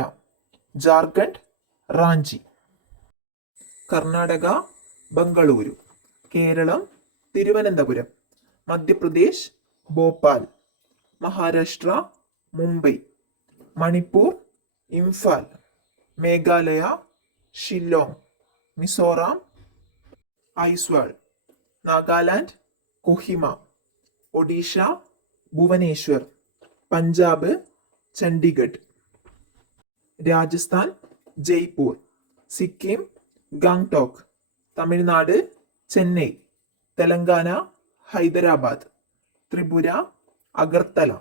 ജാർഖണ്ഡ് റാഞ്ചി. കർണാടക ബംഗളൂരു, കേരളം തിരുവനന്തപുരം, മധ്യപ്രദേശ് ഭോപ്പാൽ, മഹാരാഷ്ട്ര മുംബൈ, മണിപ്പൂർ ഇംഫാൽ, മേഘാലയ ഷില്ലോങ്, മിസോറാം ഐസ്വാൾ, നാഗാലാൻഡ് കൊഹിമ, ഒഡീഷ ഭുവനേശ്വർ, പഞ്ചാബ് ചണ്ഡീഗഡ്, രാജസ്ഥാൻ ജയ്പൂർ, സിക്കിം ഗാംഗ്ടോക്ക്, തമിഴ്നാട് ചെന്നൈ, തെലങ്കാന ഹൈദരാബാദ്, ത്രിപുര അഗർത്തല,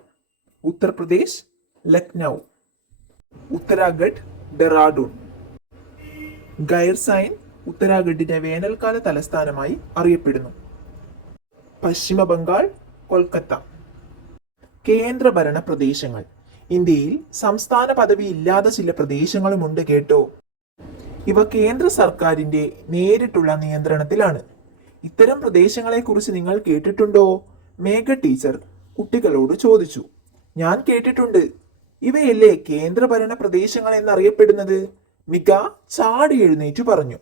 ഉത്തർപ്രദേശ് ലക്നൗ, ഉത്തരാഖണ്ഡ് ഡെറാഡൂൺ. ഗൈർസൈൻ ഉത്തരാഖണ്ഡിന്റെ വേനൽക്കാല തലസ്ഥാനമായി അറിയപ്പെടുന്നു. പശ്ചിമ ബംഗാൾ കൊൽക്കത്ത. കേന്ദ്രഭരണ പ്രദേശങ്ങൾ. ഇന്ത്യയിൽ സംസ്ഥാന പദവി ഇല്ലാത്ത ചില പ്രദേശങ്ങളുമുണ്ട് കേട്ടോ. ഇവ കേന്ദ്ര സർക്കാരിന്റെ നേരിട്ടുള്ള നിയന്ത്രണത്തിലാണ്. ഇത്തരം പ്രദേശങ്ങളെക്കുറിച്ച് നിങ്ങൾ കേട്ടിട്ടുണ്ടോ? മേഘ ടീച്ചർ കുട്ടികളോട് ചോദിച്ചു. ഞാൻ കേട്ടിട്ടുണ്ട്. ഇവയല്ലേ കേന്ദ്രഭരണ പ്രദേശങ്ങൾ എന്നറിയപ്പെടുന്നത്? മിക ചാടി എഴുന്നേറ്റു പറഞ്ഞു.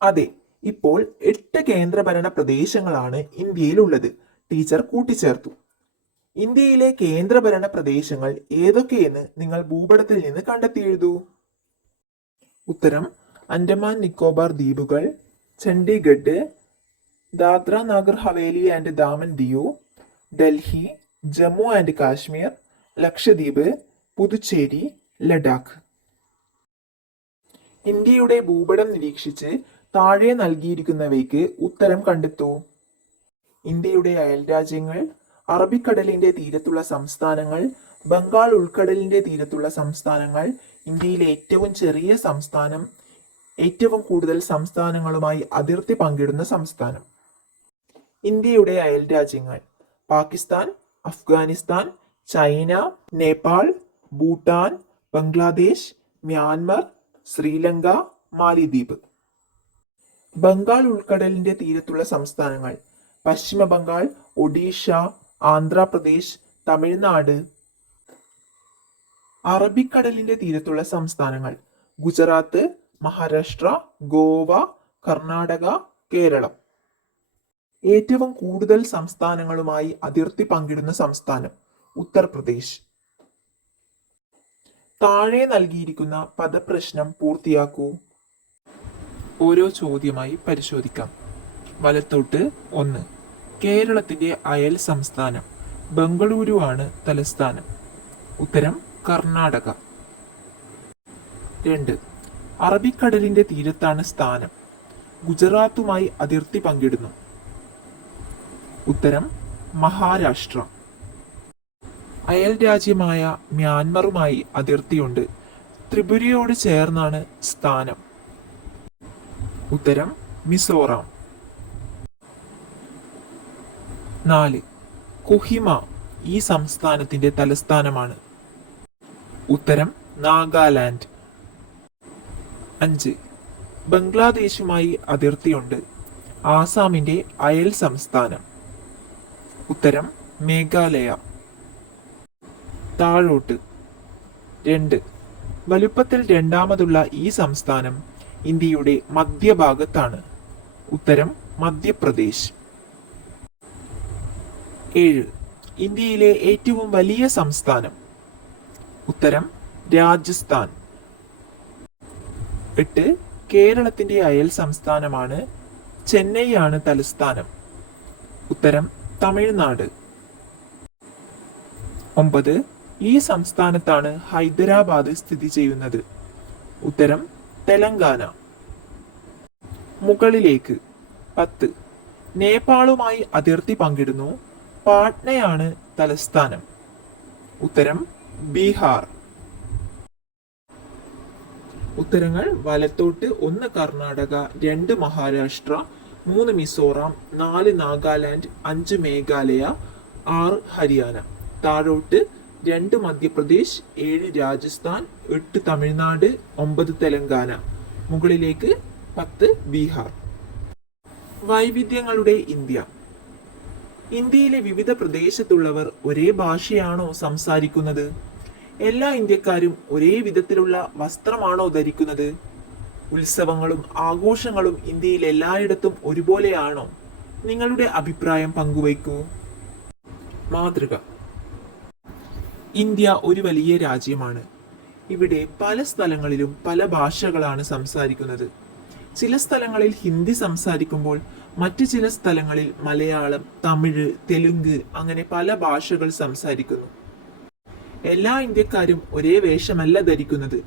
അതെ, ഇപ്പോൾ 8 കേന്ദ്രഭരണ പ്രദേശങ്ങളാണ് ഇന്ത്യയിലുള്ളത്. ടീച്ചർ കൂട്ടിച്ചേർത്തു. ഇന്ത്യയിലെ കേന്ദ്രഭരണ പ്രദേശങ്ങൾ ഏതൊക്കെയെന്ന് നിങ്ങൾ ഭൂപടത്തിൽ നിന്ന് കണ്ടെത്തി എഴുതൂ. ഉത്തരം: അൻഡമാൻ നിക്കോബാർ ദ്വീപുകൾ, ചണ്ഡീഗഡ്, ദാദ്ര നഗർ ഹവേലി ആൻഡ് ദാമൻ ദിയു, ഡൽഹി, ജമ്മു ആൻഡ് കാശ്മീർ, ലക്ഷദ്വീപ്, പുതുച്ചേരി, ലഡാക്ക്. ഇന്ത്യയുടെ ഭൂപടം നിരീക്ഷിച്ച് താഴെ നൽകിയിരിക്കുന്നവയ്ക്ക് ഉത്തരം കണ്ടെത്തൂ. ഇന്ത്യയുടെ അയൽരാജ്യങ്ങൾ: അറബിക്കടലിന്റെ തീരത്തുള്ള സംസ്ഥാനങ്ങൾ, ബംഗാൾ ഉൾക്കടലിന്റെ തീരത്തുള്ള സംസ്ഥാനങ്ങൾ, ഇന്ത്യയിലെ ഏറ്റവും ചെറിയ സംസ്ഥാനം, ഏറ്റവും കൂടുതൽ സംസ്ഥാനങ്ങളുമായി അതിർത്തി പങ്കിടുന്ന സംസ്ഥാനം. ഇന്ത്യയുടെ അയൽരാജ്യങ്ങൾ: പാകിസ്ഥാൻ, അഫ്ഗാനിസ്ഥാൻ, ചൈന, നേപ്പാൾ, ഭൂട്ടാൻ, ബംഗ്ലാദേശ്, മ്യാൻമർ, ശ്രീലങ്ക, മാലിദ്വീപ്. ബംഗാൾ ഉൾക്കടലിന്റെ തീരത്തുള്ള സംസ്ഥാനങ്ങൾ: പശ്ചിമ ബംഗാൾ, ഒഡീഷ, ആന്ധ്രാപ്രദേശ്, തമിഴ്നാട്. അറബിക്കടലിന്റെ തീരത്തുള്ള സംസ്ഥാനങ്ങൾ: ഗുജറാത്ത്, മഹാരാഷ്ട്ര, ഗോവ, കർണാടക, കേരളം. ഏറ്റവും കൂടുതൽ സംസ്ഥാനങ്ങളുമായി അതിർത്തി പങ്കിടുന്ന സംസ്ഥാനം: ഉത്തർപ്രദേശ്. താഴെ നൽകിയിരിക്കുന്ന പദപ്രശ്നം പൂർത്തിയാക്കൂ. ഓരോ ചോദ്യമായി പരിശോധിക്കാം. വലത്തോട്ട് 1. കേരളത്തിന്റെ അയൽ സംസ്ഥാനം: ബംഗളൂരു ആണ് തലസ്ഥാനം. ഉത്തരം: കർണാടക. 2. അറബിക്കടലിന്റെ തീരത്താണ് സ്ഥാനം. ഗുജറാത്തുമായി അതിർത്തി പങ്കിടുന്നു. ഉത്തരം: മഹാരാഷ്ട്ര. അയൽ രാജ്യമായ മ്യാൻമറുമായി അതിർത്തിയുണ്ട്. ത്രിപുരയോട് ചേർന്നാണ് സ്ഥാനം. ഉത്തരം: മിസോറാം. 4. കൊഹിമ ഈ സംസ്ഥാനത്തിന്റെ തലസ്ഥാനമാണ്. ഉത്തരം നാഗാലാൻഡ്. 5. ബംഗ്ലാദേശുമായി അതിർത്തിയുണ്ട്. ആസാമിന്റെ അയൽ സംസ്ഥാനം. ഉത്തരം മേഘാലയ. താഴോട്ട്. 2. വലുപ്പത്തിൽ രണ്ടാമതുള്ള ഈ സംസ്ഥാനം ഇന്ത്യയുടെ മധ്യഭാഗത്താണ്. ഉത്തരം മധ്യപ്രദേശ്. 7. ഇന്ത്യയിലെ ഏറ്റവും വലിയ സംസ്ഥാനം. ഉത്തരം രാജസ്ഥാൻ. 8. കേരളത്തിന്റെ അയൽ സംസ്ഥാനമാണ്. ചെന്നൈയാണ് തലസ്ഥാനം. ഉത്തരം തമിഴ്നാട്. 9. ഈ സംസ്ഥാനത്താണ് ഹൈദരാബാദ് സ്ഥിതി ചെയ്യുന്നത്. ഉത്തരം തെലങ്കാന. മുകളിലേക്ക്. 10. നേപ്പാളുമായി അതിർത്തി പങ്കിടുന്നു. പാട്നയാണ് തലസ്ഥാനം. ഉത്തരം ബീഹാർ. ഉത്തരങ്ങൾ വലത്തോട്ട്. 1 കർണാടക, 2 മഹാരാഷ്ട്ര, 3 മിസോറാം, 4 നാഗാലാൻഡ്, 5 മേഘാലയ, 6 ഹരിയാന. താഴോട്ട്. 2 മധ്യപ്രദേശ്, 7 രാജസ്ഥാൻ, 8 തമിഴ്നാട്, 9 തെലങ്കാന. മുകളിലേക്ക്. 10 ബീഹാർ. വൈവിധ്യങ്ങളുടെ ഇന്ത്യ. ഇന്ത്യയിലെ വിവിധ പ്രദേശത്തുള്ളവർ ഒരേ ഭാഷയാണോ സംസാരിക്കുന്നത്? എല്ലാ ഇന്ത്യക്കാരും ഒരേ വിധത്തിലുള്ള വസ്ത്രമാണോ ധരിക്കുന്നത്? ഉത്സവങ്ങളും ആഘോഷങ്ങളും ഇന്ത്യയിൽ എല്ലായിടത്തും ഒരുപോലെയാണോ? നിങ്ങളുടെ അഭിപ്രായം പങ്കുവയ്ക്കൂ. മാതൃക. ഇന്ത്യ ഒരു വലിയ രാജ്യമാണ്. ഇവിടെ പല സ്ഥലങ്ങളിലും പല ഭാഷകളാണ് സംസാരിക്കുന്നത്. ചില സ്ഥലങ്ങളിൽ ഹിന്ദി സംസാരിക്കുമ്പോൾ മറ്റു ചില സ്ഥലങ്ങളിൽ മലയാളം, തമിഴ്, തെലുങ്ക് അങ്ങനെ പല ഭാഷകൾ സംസാരിക്കുന്നു. എല്ലാ ഇന്ത്യക്കാരും ഒരേ വേഷമല്ല ധരിക്കുന്നത്.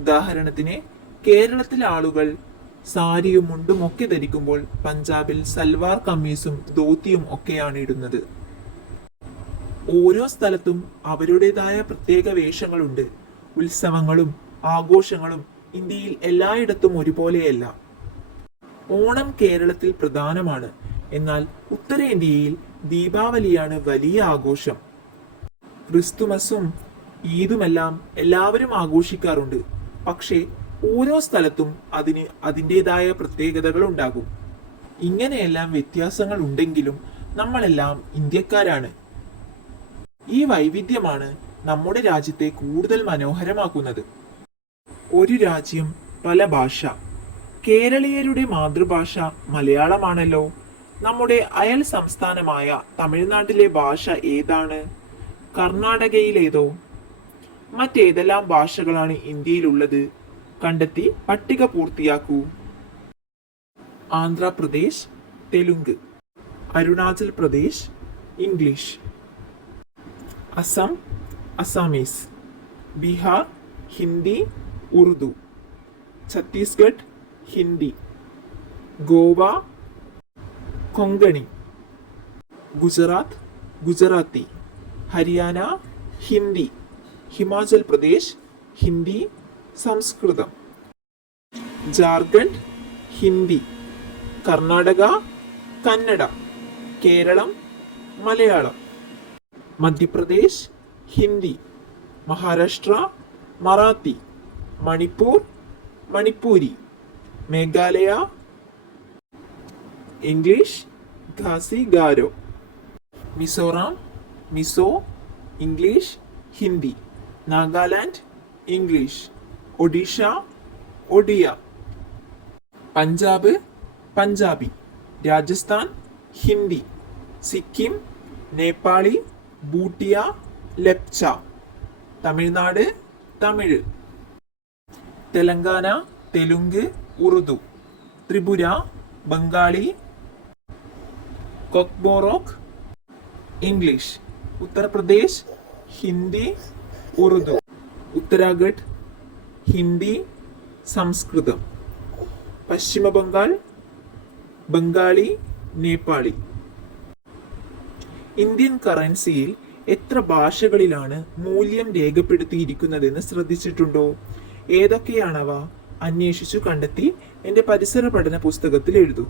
ഉദാഹരണത്തിന് കേരളത്തിലെ ആളുകൾ സാരിയും മുണ്ടും ഒക്കെ ധരിക്കുമ്പോൾ പഞ്ചാബിൽ സൽവാർ കമ്മീസും ധോത്തിയും ഒക്കെയാണ് ഇടുന്നത്. ഓരോ സ്ഥലത്തും അവരുടേതായ പ്രത്യേക വേഷങ്ങളുണ്ട്. ഉത്സവങ്ങളും ആഘോഷങ്ങളും ഇന്ത്യയിൽ എല്ലായിടത്തും ഒരുപോലെയല്ല. ഓണം കേരളത്തിൽ പ്രധാനമാണ്. എന്നാൽ ഉത്തരേന്ത്യയിൽ ദീപാവലിയാണ് വലിയ ആഘോഷം. ക്രിസ്തുമസും ഈദുമെല്ലാം എല്ലാവരും ആഘോഷിക്കാറുണ്ട്. പക്ഷേ ഓരോ സ്ഥലത്തും അതിന് അതിൻ്റെതായ പ്രത്യേകതകൾ ഉണ്ടാകും. ഇങ്ങനെയെല്ലാം വ്യത്യാസങ്ങൾ ഉണ്ടെങ്കിലും നമ്മളെല്ലാം ഇന്ത്യക്കാരാണ്. ഈ വൈവിധ്യമാണ് നമ്മുടെ രാജ്യത്തെ കൂടുതൽ മനോഹരമാക്കുന്നത്. ഒരു രാജ്യം, പല ഭാഷ. കേരളീയരുടെ മാതൃഭാഷ മലയാളമാണല്ലോ. നമ്മുടെ അയൽ സംസ്ഥാനമായ തമിഴ്നാട്ടിലെ ഭാഷ ഏതാണ്? കർണാടകയിലേതോ? മറ്റേതെല്ലാം ഭാഷകളാണ് ഇന്ത്യയിലുള്ളത്? കണ്ടെത്തി പട്ടിക പൂർത്തിയാക്കൂ. ആന്ധ്രാപ്രദേശ് തെലുങ്ക്, അരുണാചൽ പ്രദേശ് ഇംഗ്ലീഷ്, അസം അസാമീസ്, ബീഹാർ ഹിന്ദി ഉറുദു, ഛത്തീസ്ഗഡ് ഹിന്ദി, ഗോവ കൊങ്കണി, ഗുജറാത്ത് ഗുജറാത്തി, ഹരിയാന ഹിന്ദി, ഹിമാചൽ പ്രദേശ് ഹിന്ദി സംസ്കൃതം, Jharkhand Hindi, Karnataka Kannada, Keralam Malayalam, Madhya Pradesh Hindi, Maharashtra Marathi, Manipur Manipuri, Meghalaya English Khasi Garo, Mizoram Mizo English Hindi, Nagaland English, Odisha Odia, Punjab Punjabi, Rajasthan Hindi, Sikkim Nepali, Bhutia Lepcha, Tamil Nadu Tamil, Telangana Telugu Urdu, Tripura Bengali, Kokborok English, Uttar Pradesh Hindi Urdu, Uttarakhand Hindi സംസ്കൃതം, പശ്ചിമ ബംഗാൾ ബംഗാളി നേപ്പാളി. ഇന്ത്യൻ കറൻസിയിൽ എത്ര ഭാഷകളിലാണ് മൂല്യം രേഖപ്പെടുത്തിയിരിക്കുന്നതെന്ന് ശ്രദ്ധിച്ചിട്ടുണ്ടോ? ഏതൊക്കെയാണവ? അന്വേഷിച്ചു കണ്ടെത്തി എൻ്റെ പരിസര പഠന പുസ്തകത്തിൽ എഴുതൂ.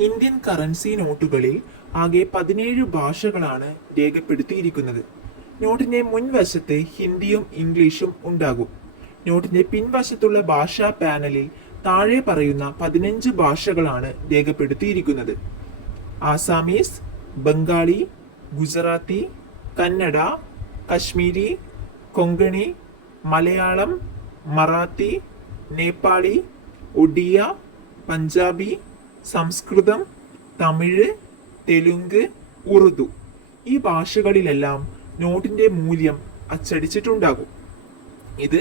ഇന്ത്യൻ കറൻസി നോട്ടുകളിൽ ആകെ 17 ഭാഷകളാണ് രേഖപ്പെടുത്തിയിരിക്കുന്നത്. നോട്ടിന്റെ മുൻവശത്ത് ഹിന്ദിയും ഇംഗ്ലീഷും ഉണ്ടാകും. നോട്ടിന്റെ പിൻവശത്തുള്ള ഭാഷാ പാനലിൽ താഴെ പറയുന്ന 15 ഭാഷകളാണ് രേഖപ്പെടുത്തിയിരിക്കുന്നത്: ആസാമീസ്, ബംഗാളി, ഗുജറാത്തി, കന്നഡ, കശ്മീരി, കൊങ്കണി, മലയാളം, മറാത്തി, നേപ്പാളി, ഒഡിയ, പഞ്ചാബി, സംസ്കൃതം, തമിഴ്, തെലുങ്ക്, ഉറുദു. ഈ ഭാഷകളിലെല്ലാം നോട്ടിന്റെ മൂല്യം അച്ചടിച്ചിട്ടുണ്ടാകും. ഇത്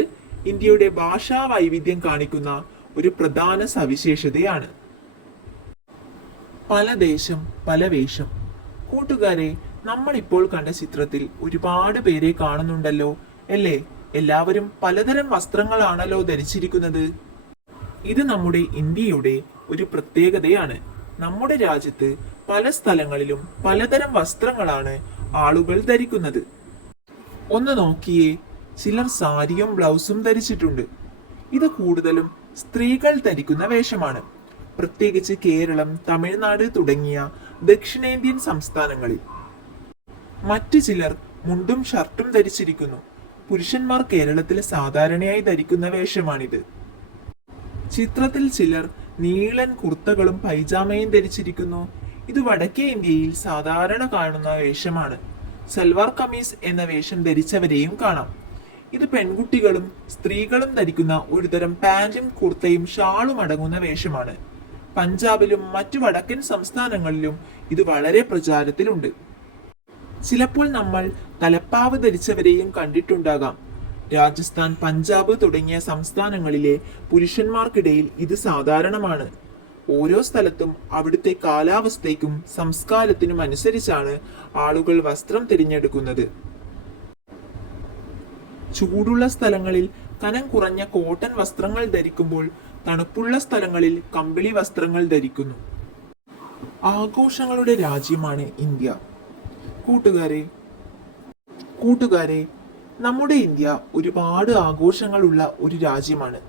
ഇന്ത്യയുടെ ഭാഷാ വൈവിധ്യം കാണിക്കുന്ന ഒരു പ്രധാന സവിശേഷതയാണ്. പല ദേശം പല വേഷം. കൂട്ടുകാരെ, നമ്മൾ ഇപ്പോൾ കണ്ട ചിത്രത്തിൽ ഒരുപാട് പേരെ കാണുന്നുണ്ടല്ലോ അല്ലേ? എല്ലാവരും പലതരം വസ്ത്രങ്ങളാണല്ലോ ധരിച്ചിരിക്കുന്നത്. ഇത് നമ്മുടെ ഇന്ത്യയുടെ ഒരു പ്രത്യേകതയാണ്. നമ്മുടെ രാജ്യത്ത് പല സ്ഥലങ്ങളിലും പലതരം വസ്ത്രങ്ങളാണ് ആളുകൾ ധരിക്കുന്നത്. ഒന്ന് നോക്കിയേ, ചിലർ സാരിയും ബ്ലൗസും ധരിച്ചിട്ടുണ്ട്. ഇത് കൂടുതലും സ്ത്രീകൾ ധരിക്കുന്ന വേഷമാണ്, പ്രത്യേകിച്ച് കേരളം, തമിഴ്നാട് തുടങ്ങിയ ദക്ഷിണേന്ത്യൻ സംസ്ഥാനങ്ങളിൽ. മറ്റു ചിലർ മുണ്ടും ഷർട്ടും ധരിച്ചിരിക്കുന്നു. പുരുഷന്മാർ കേരളത്തിൽ സാധാരണയായി ധരിക്കുന്ന വേഷമാണിത്. ചിത്രത്തിൽ ചിലർ നീളൻ കുർത്തകളും പൈജാമയും ധരിച്ചിരിക്കുന്നു. ഇത് വടക്കേ ഇന്ത്യയിൽ സാധാരണ കാണുന്ന വേഷമാണ്. സൽവാർ കമീസ് എന്ന വേഷം ധരിച്ചവരെയും കാണാം. ഇത് പെൺകുട്ടികളും സ്ത്രീകളും ധരിക്കുന്ന ഒരുതരം പാന്റും കുർത്തയും ഷാളും അടങ്ങുന്ന വേഷമാണ്. പഞ്ചാബിലും മറ്റു വടക്കൻ സംസ്ഥാനങ്ങളിലും ഇത് വളരെ പ്രചാരത്തിലുണ്ട്. ചിലപ്പോൾ നമ്മൾ തലപ്പാവ് ധരിച്ചവരെയും കണ്ടിട്ടുണ്ടാകാം. രാജസ്ഥാൻ, പഞ്ചാബ് തുടങ്ങിയ സംസ്ഥാനങ്ങളിലെ പുരുഷന്മാർക്കിടയിൽ ഇത് സാധാരണമാണ്. ഓരോ സ്ഥലത്തും അവിടുത്തെ കാലാവസ്ഥയ്ക്കും സംസ്കാരത്തിനും അനുസരിച്ചാണ് ആളുകൾ വസ്ത്രം തിരഞ്ഞെടുക്കുന്നത്. ചൂടുള്ള സ്ഥലങ്ങളിൽ കനം കുറഞ്ഞ കോട്ടൺ വസ്ത്രങ്ങൾ ധരിക്കുമ്പോൾ തണുപ്പുള്ള സ്ഥലങ്ങളിൽ കമ്പിളി വസ്ത്രങ്ങൾ ധരിക്കുന്നു. ആഘോഷങ്ങളുടെ രാജ്യമാണ് ഇന്ത്യ. കൂട്ടുകാരെ, നമ്മുടെ ഇന്ത്യ ഒരുപാട് ആഘോഷങ്ങളുള്ള ഒരു രാജ്യമാണ്.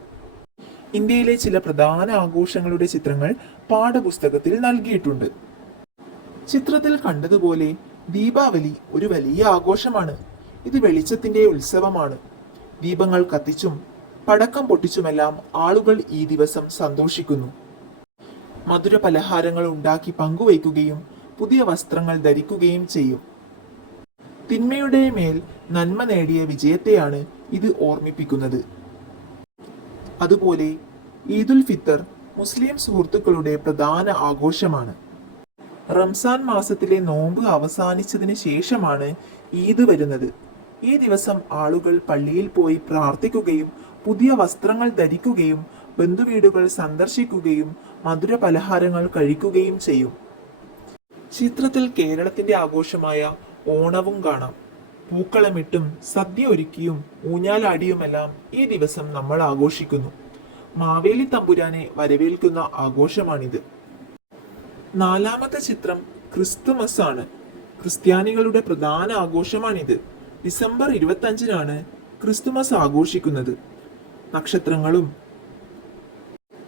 ഇന്ത്യയിലെ ചില പ്രധാന ആഘോഷങ്ങളുടെ ചിത്രങ്ങൾ പാഠപുസ്തകത്തിൽ നൽകിയിട്ടുണ്ട്. ചിത്രത്തിൽ കണ്ടതുപോലെ ദീപാവലി ഒരു വലിയ ആഘോഷമാണ്. ഇത് വെളിച്ചത്തിന്റെ ഉത്സവമാണ്. ദീപങ്ങൾ കത്തിച്ചും പടക്കം പൊട്ടിച്ചുമെല്ലാം ആളുകൾ ഈ ദിവസം സന്തോഷിക്കുന്നു. മധുര പലഹാരങ്ങൾ ഉണ്ടാക്കി പങ്കുവയ്ക്കുകയും പുതിയ വസ്ത്രങ്ങൾ ധരിക്കുകയും ചെയ്യും. തിന്മയുടെ മേൽ നന്മ നേടിയ വിജയത്തെയാണ് ഇത് ഓർമ്മിപ്പിക്കുന്നത്. അതുപോലെ ഈദുൽ ഫിത്തർ മുസ്ലിം സുഹൃത്തുക്കളുടെ പ്രധാന ആഘോഷമാണ്. റംസാൻ മാസത്തിലെ നോമ്പ് അവസാനിച്ചതിന് ശേഷമാണ് ഈദ് വരുന്നത്. ഈ ദിവസം ആളുകൾ പള്ളിയിൽ പോയി പ്രാർത്ഥിക്കുകയും പുതിയ വസ്ത്രങ്ങൾ ധരിക്കുകയും ബന്ധുവീടുകൾ സന്ദർശിക്കുകയും മധുര പലഹാരങ്ങൾ കഴിക്കുകയും ചെയ്യും. ചിത്രത്തിൽ കേരളത്തിന്റെ ആഘോഷമായ ഓണവും കാണാം. പൂക്കളമിട്ടും സദ്യ ഒരുക്കിയും ഊഞ്ഞാലാടിയുമെല്ലാം ഈ ദിവസം നമ്മൾ ആഘോഷിക്കുന്നു. മാവേലി തമ്പുരാനെ വരവേൽക്കുന്ന ആഘോഷമാണിത്. നാലാമത്തെ ചിത്രം ക്രിസ്തുമസ് ആണ്. ക്രിസ്ത്യാനികളുടെ പ്രധാന ആഘോഷമാണിത്. ഡിസംബർ 25-നാണ് ക്രിസ്തുമസ് ആഘോഷിക്കുന്നത്. നക്ഷത്രങ്ങളും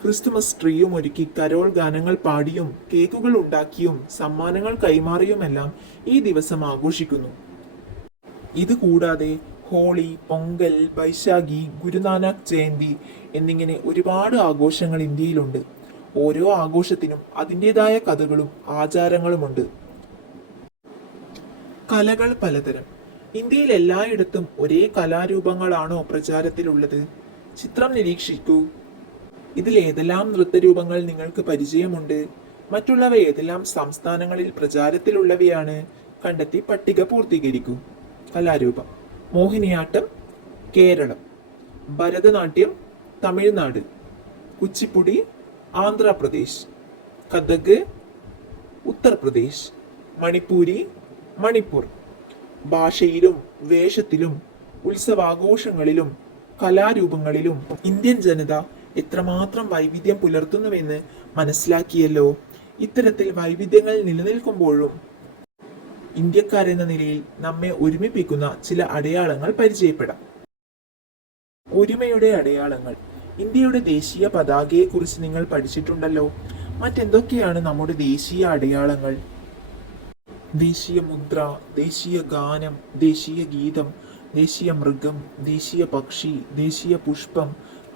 ക്രിസ്തുമസ് ട്രീയും ഒരുക്കി കരോൾ ഗാനങ്ങൾ പാടിയും കേക്കുകൾ ഉണ്ടാക്കിയും സമ്മാനങ്ങൾ കൈമാറിയുമെല്ലാം ഈ ദിവസം ആഘോഷിക്കുന്നു. ഇത് കൂടാതെ ഹോളി, പൊങ്കൽ, ബൈശാഖി, ഗുരുനാനാക്ക് ജയന്തി എന്നിങ്ങനെ ഒരുപാട് ആഘോഷങ്ങൾ ഇന്ത്യയിലുണ്ട്. ഓരോ ആഘോഷത്തിനും അതിൻ്റെതായ കഥകളും ആചാരങ്ങളുമുണ്ട്. കലകൾ പലതരം. ഇന്ത്യയിൽ എല്ലായിടത്തും ഒരേ കലാരൂപങ്ങളാണോ പ്രചാരത്തിലുള്ളത്? ചിത്രം നിരീക്ഷിക്കൂ. ഇതിൽ ഏതെല്ലാം നൃത്തരൂപങ്ങൾ നിങ്ങൾക്ക് പരിചയമുണ്ട്? മറ്റുള്ളവ ഏതെല്ലാം സംസ്ഥാനങ്ങളിൽ പ്രചാരത്തിലുള്ളവയാണ്? കണ്ടെത്തി പട്ടിക പൂർത്തീകരിക്കൂ. കലാരൂപം: മോഹിനിയാട്ടം കേരളം, ഭരതനാട്യം തമിഴ്നാട്, കുച്ചിപ്പുടി ആന്ധ്രാപ്രദേശ്, കഥക് ഉത്തർപ്രദേശ്, മണിപ്പൂരി മണിപ്പൂർ. ഭാഷയിലും വേഷത്തിലും ഉത്സവാഘോഷങ്ങളിലും കലാരൂപങ്ങളിലും ഇന്ത്യൻ ജനത എത്രമാത്രം വൈവിധ്യം പുലർത്തുന്നുവെന്ന് മനസ്സിലാക്കിയല്ലോ. ഇത്തരത്തിൽ വൈവിധ്യങ്ങൾ നിലനിൽക്കുമ്പോഴും ഇന്ത്യക്കാരെന്ന നിലയിൽ നമ്മെ ഒരുമിപ്പിക്കുന്ന ചില അടയാളങ്ങൾ പരിചയപ്പെടാം. ഒരുമയുടെ അടയാളങ്ങൾ. ഇന്ത്യയുടെ ദേശീയ പതാകയെക്കുറിച്ച് നിങ്ങൾ പഠിച്ചിട്ടുണ്ടല്ലോ. മറ്റെന്തൊക്കെയാണ് നമ്മുടെ ദേശീയ അടയാളങ്ങൾ? ദേശീയ മുദ്ര, ദേശീയ ഗാനം, ദേശീയ ഗീതം, ദേശീയ മൃഗം, ദേശീയ പക്ഷി, ദേശീയ പുഷ്പം,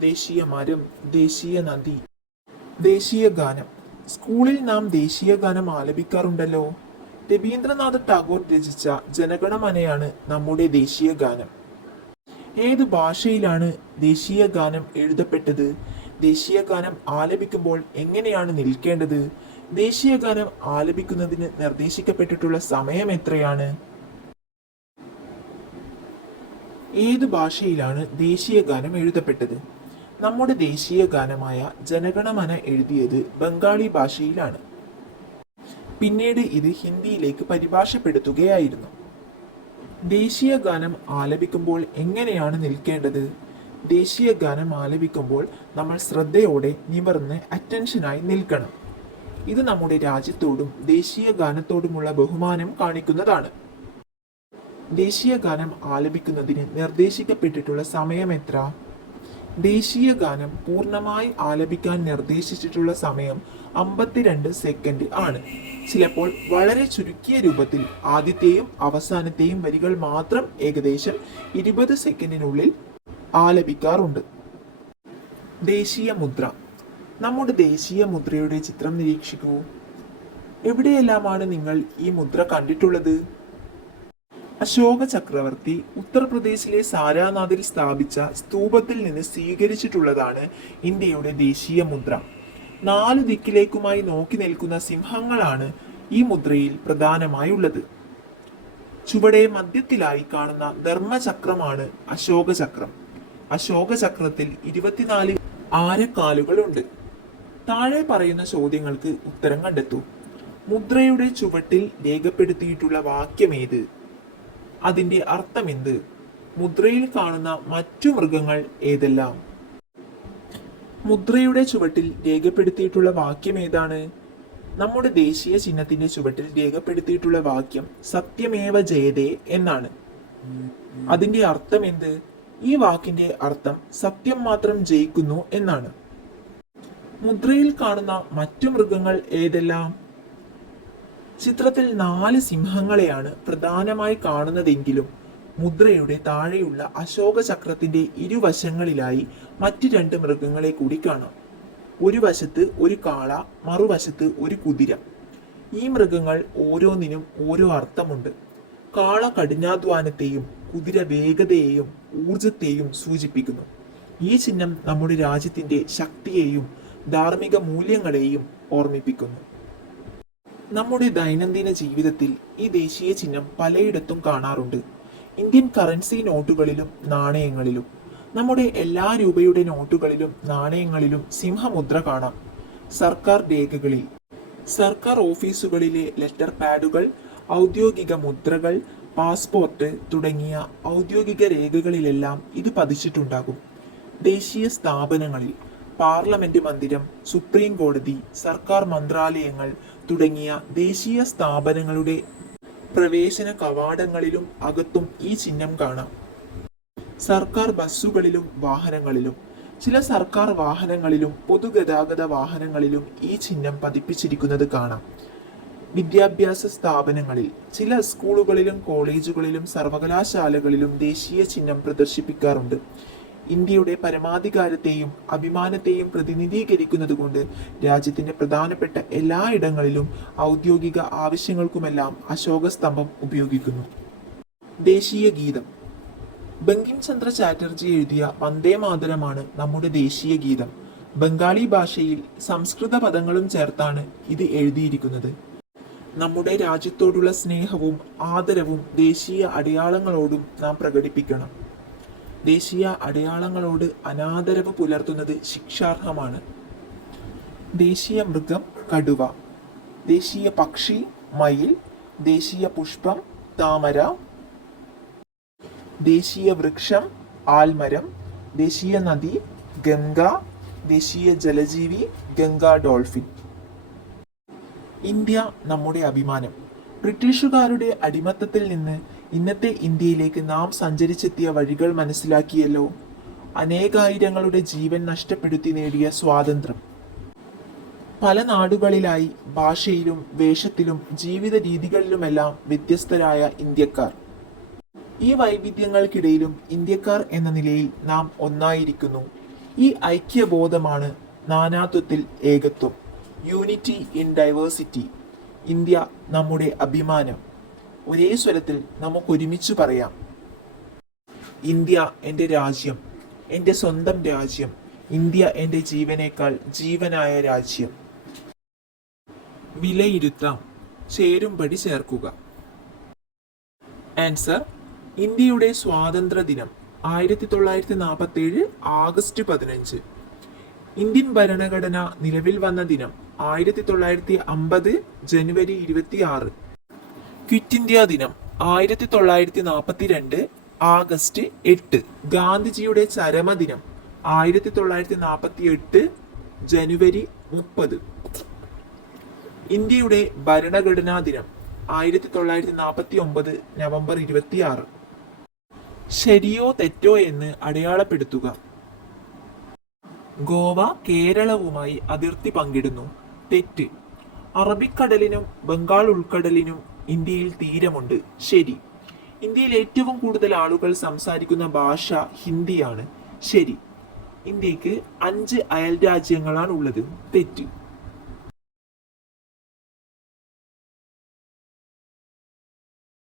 ദേശീയ മരം, ദേശീയ നദി. ദേശീയ ഗാനം. സ്കൂളിൽ നാം ദേശീയ ഗാനം ആലപിക്കാറുണ്ടല്ലോ. രവീന്ദ്രനാഥ് ടാഗോർ രചിച്ച ജനഗണമനയാണ് നമ്മുടെ ദേശീയ ഗാനം. ഏത് ഭാഷയിലാണ് ദേശീയ ഗാനം എഴുതപ്പെട്ടത്? ദേശീയ ഗാനം ആലപിക്കുമ്പോൾ എങ്ങനെയാണ് നിൽക്കേണ്ടത്? ദേശീയ ഗാനം ആലപിക്കുന്നതിന് നിർദ്ദേശിക്കപ്പെട്ടിട്ടുള്ള സമയം എത്രയാണ്? ഏത് ഭാഷയിലാണ് ദേശീയ ഗാനം എഴുതപ്പെട്ടത്? നമ്മുടെ ദേശീയ ഗാനമായ ജനഗണമന എഴുതിയത് ബംഗാളി ഭാഷയിലാണ്. പിന്നീട് ഇത് ഹിന്ദിയിലേക്ക് പരിഭാഷപ്പെടുത്തുകയായിരുന്നു. ദേശീയ ഗാനം ആലപിക്കുമ്പോൾ എങ്ങനെയാണ് നിൽക്കേണ്ടത്? ദേശീയ ഗാനം ആലപിക്കുമ്പോൾ നമ്മൾ ശ്രദ്ധയോടെ നിവർന്ന് അറ്റൻഷനായി നിൽക്കണം. ഇത് നമ്മുടെ രാജ്യത്തോടും ദേശീയ ഗാനത്തോടുമുള്ള ബഹുമാനം കാണിക്കുന്നതാണ്. ദേശീയ ഗാനം ആലപിക്കുന്നതിന് നിർദ്ദേശിക്കപ്പെട്ടിട്ടുള്ള സമയം എത്ര? ദേശീയ ഗാനം പൂർണ്ണമായി ആലപിക്കാൻ നിർദ്ദേശിച്ചിട്ടുള്ള സമയം 52 സെക്കൻഡ് ആണ്. ചിലപ്പോൾ വളരെ ചുരുക്കിയ രൂപത്തിൽ ആദ്യത്തെയും അവസാനത്തെയും വരികൾ മാത്രം ഏകദേശം 20 സെക്കൻഡിനുള്ളിൽ ആലപിക്കാറുണ്ട്. ദേശീയ മുദ്ര. നമ്മുടെ ദേശീയ മുദ്രയുടെ ചിത്രം നിരീക്ഷിക്കൂ. എവിടെയെല്ലാമാണ് നിങ്ങൾ ഈ മുദ്ര കണ്ടിട്ടുള്ളത്? അശോക ചക്രവർത്തി ഉത്തർപ്രദേശിലെ സാരാനാഥിൽ സ്ഥാപിച്ച സ്തൂപത്തിൽ നിന്ന് സ്വീകരിച്ചിട്ടുള്ളതാണ് ഇന്ത്യയുടെ ദേശീയ മുദ്ര. 4 ദിക്കിലേക്കുമായി നോക്കി നിൽക്കുന്ന സിംഹങ്ങളാണ് ഈ മുദ്രയിൽ പ്രധാനമായുള്ളത്. ചുവടെ മധ്യത്തിലായി കാണുന്ന ധർമ്മചക്രമാണ് അശോക ചക്രം. അശോക ചക്രത്തിൽ 24 ആരക്കാലുകളുണ്ട്. താഴെ പറയുന്ന ചോദ്യങ്ങൾക്ക് ഉത്തരം കണ്ടെത്തൂ. മുദ്രയുടെ ചുവട്ടിൽ രേഖപ്പെടുത്തിയിട്ടുള്ള വാക്യമേത്? അതിന്റെ അർത്ഥമെന്ത്? മുദ്രയിൽ കാണുന്ന മറ്റു മൃഗങ്ങൾ ഏതെല്ലാം? മുദ്രയുടെ ചുവട്ടിൽ രേഖപ്പെടുത്തിയിട്ടുള്ള വാക്യം ഏതാണ്? നമ്മുടെ ദേശീയ ചിഹ്നത്തിന്റെ ചുവട്ടിൽ രേഖപ്പെടുത്തിയിട്ടുള്ള വാക്യം സത്യമേവ ജയതേ എന്നാണ്. അതിന്റെ അർത്ഥം എന്ത്? ഈ വാക്കിന്റെ അർത്ഥം സത്യം മാത്രം ജയിക്കുന്നു എന്നാണ്. മുദ്രയിൽ കാണുന്ന മറ്റു മൃഗങ്ങൾ ഏതെല്ലാം? ചിത്രത്തിൽ 4 സിംഹങ്ങളെയാണ് പ്രധാനമായി കാണുന്നതെങ്കിലും മുദ്രയുടെ താഴെയുള്ള അശോക ചക്രത്തിന്റെ ഇരുവശങ്ങളിലായി മറ്റ് 2 മൃഗങ്ങളെ കൂടി കാണാം. ഒരു വശത്ത് ഒരു കാള, മറുവശത്ത് ഒരു കുതിര. ഈ മൃഗങ്ങൾ ഓരോന്നിനും ഓരോ അർത്ഥമുണ്ട്. കാള കഠിനാധ്വാനത്തെയും കുതിര വേഗതയെയും ഊർജത്തെയും സൂചിപ്പിക്കുന്നു. ഈ ചിഹ്നം നമ്മുടെ രാജ്യത്തിന്റെ ശക്തിയെയും ധാർമ്മിക മൂല്യങ്ങളെയും ഓർമ്മിപ്പിക്കുന്നു. നമ്മുടെ ദൈനംദിന ജീവിതത്തിൽ ഈ ദേശീയ ചിഹ്നം പലയിടത്തും കാണാറുണ്ട്. ഇന്ത്യൻ കറൻസി നോട്ടുകളിലും നാണയങ്ങളിലും. നമ്മുടെ എല്ലാ രൂപയുടെ നോട്ടുകളിലും നാണയങ്ങളിലും സിംഹമുദ്ര കാണാം. സർക്കാർ രേഖകളിൽ, സർക്കാർ ഓഫീസുകളിലെ ലെറ്റർ പാഡുകൾ, ഔദ്യോഗിക മുദ്രകൾ, പാസ്പോർട്ട് തുടങ്ങിയ ഔദ്യോഗിക രേഖകളിലെല്ലാം ഇത് പതിച്ചിട്ടുണ്ടാകും. ദേശീയ സ്ഥാപനങ്ങളിൽ പാർലമെന്റ് മന്ദിരം, സുപ്രീം കോടതി, സർക്കാർ മന്ത്രാലയങ്ങൾ തുടങ്ങിയ ദേശീയ സ്ഥാപനങ്ങളുടെ പ്രവേശന കവാടങ്ങളിലും അകത്തും ഈ ചിഹ്നം കാണാം. സർക്കാർ ബസ്സുകളിലും വാഹനങ്ങളിലും. ചില സർക്കാർ വാഹനങ്ങളിലും പൊതുഗതാഗത വാഹനങ്ങളിലും ഈ ചിഹ്നം പതിപ്പിച്ചിരിക്കുന്നത് കാണാം. വിദ്യാഭ്യാസ സ്ഥാപനങ്ങളിൽ ചില സ്കൂളുകളിലും കോളേജുകളിലും സർവകലാശാലകളിലും ദേശീയ ചിഹ്നം പ്രദർശിപ്പിക്കാറുണ്ട്. ഇന്ത്യയുടെ പരമാധികാരത്തെയും അഭിമാനത്തെയും പ്രതിനിധീകരിക്കുന്നതുകൊണ്ട് രാജ്യത്തിന്റെ പ്രധാനപ്പെട്ട എല്ലായിടങ്ങളിലും ഔദ്യോഗിക ആവശ്യങ്ങൾക്കുമെല്ലാം അശോക സ്തംഭം ഉപയോഗിക്കുന്നു. ദേശീയ ഗീതം. ബങ്കിം ചന്ദ്ര ചാറ്റർജി എഴുതിയ വന്ദേ മാതരമാണ് നമ്മുടെ ദേശീയ ഗീതം. ബംഗാളി ഭാഷയിൽ സംസ്കൃത പദങ്ങളും ചേർത്താണ് ഇത് എഴുതിയിരിക്കുന്നത്. നമ്മുടെ രാജ്യത്തോടുള്ള സ്നേഹവും ആദരവും ദേശീയ അടയാളങ്ങളോടും നാം പ്രകടിപ്പിക്കണം. ദേശീയ അടയാളങ്ങളോട് അനാദരവ് പുലർത്തുന്നത് ശിക്ഷാർഹമാണ്. ദേശീയ മൃഗം കടുവ. ദേശീയ പക്ഷി മയിൽ. ദേശീയ പുഷ്പം താമര. ദേശീയ വൃക്ഷം ആൽമരം. ദേശീയ നദി ഗംഗ. ദേശീയ ജലജീവി ഗംഗാ ഡോൾഫിൻ. ഇന്ത്യ നമ്മുടെ അഭിമാനം. ബ്രിട്ടീഷുകാരുടെ അടിമത്തത്തിൽ നിന്ന് ഇന്നത്തെ ഇന്ത്യയിലേക്ക് നാം സഞ്ചരിച്ചെത്തിയ വഴികൾ മനസ്സിലാക്കിയല്ലോ. അനേകായിരങ്ങളുടെ ജീവൻ നഷ്ടപ്പെടുത്തി നേടിയ സ്വാതന്ത്ര്യം. പല നാടുകളിലായി ഭാഷയിലും വേഷത്തിലും ജീവിത രീതികളിലുമെല്ലാം വ്യത്യസ്തരായ ഇന്ത്യക്കാർ. ഈ വൈവിധ്യങ്ങൾക്കിടയിലും ഇന്ത്യക്കാർ എന്ന നിലയിൽ നാം ഒന്നായിരിക്കുന്നു. ഈ ഐക്യബോധമാണ് നാനാത്വത്തിൽ ഏകത്വം. Unity in diversity. ഇന്ത്യ നമ്മുടെ അഭിമാനം. ഒരേ സ്വരത്തിൽ നമുക്കൊരുമിച്ച് പറയാം: ഇന്ത്യ എൻ്റെ രാജ്യം, എൻ്റെ സ്വന്തം രാജ്യം. ഇന്ത്യ എൻ്റെ ജീവനേക്കാൾ ജീവനായ രാജ്യം. വിലയിരുത്താം, ചേരുംപടി ചേർക്കുക. ആൻസർ: ഇന്ത്യയുടെ സ്വാതന്ത്ര്യ ദിനം 1947 ആഗസ്റ്റ് 15. ഇന്ത്യൻ ഭരണഘടന നിലവിൽ വന്ന ദിനം 1950 ജനുവരി 26. ക്വിറ്റ് ഇന്ത്യ ദിനം 1942 ആഗസ്റ്റ് 8. ഗാന്ധിജിയുടെ ചരമദിനം 1948 ജനുവരി 30. ഇന്ത്യയുടെ ഭരണഘടനാ ദിനം 1949 നവംബർ 26. ശരിയോ തെറ്റോ എന്ന് അടയാളപ്പെടുത്തുക. ഗോവ കേരളവുമായി അതിർത്തി പങ്കിടുന്നു. തെറ്റ്. അറബിക്കടലിനും ബംഗാൾ ഉൾക്കടലിനും ഇന്ത്യയിൽ തീരമുണ്ട്. ശരി. ഇന്ത്യയിൽ ഏറ്റവും കൂടുതൽ ആളുകൾ സംസാരിക്കുന്ന ഭാഷ ഹിന്ദിയാണ്. ശരി. ഇന്ത്യക്ക് 5 അയൽ രാജ്യങ്ങളാണ് ഉള്ളത്. തെറ്റ്.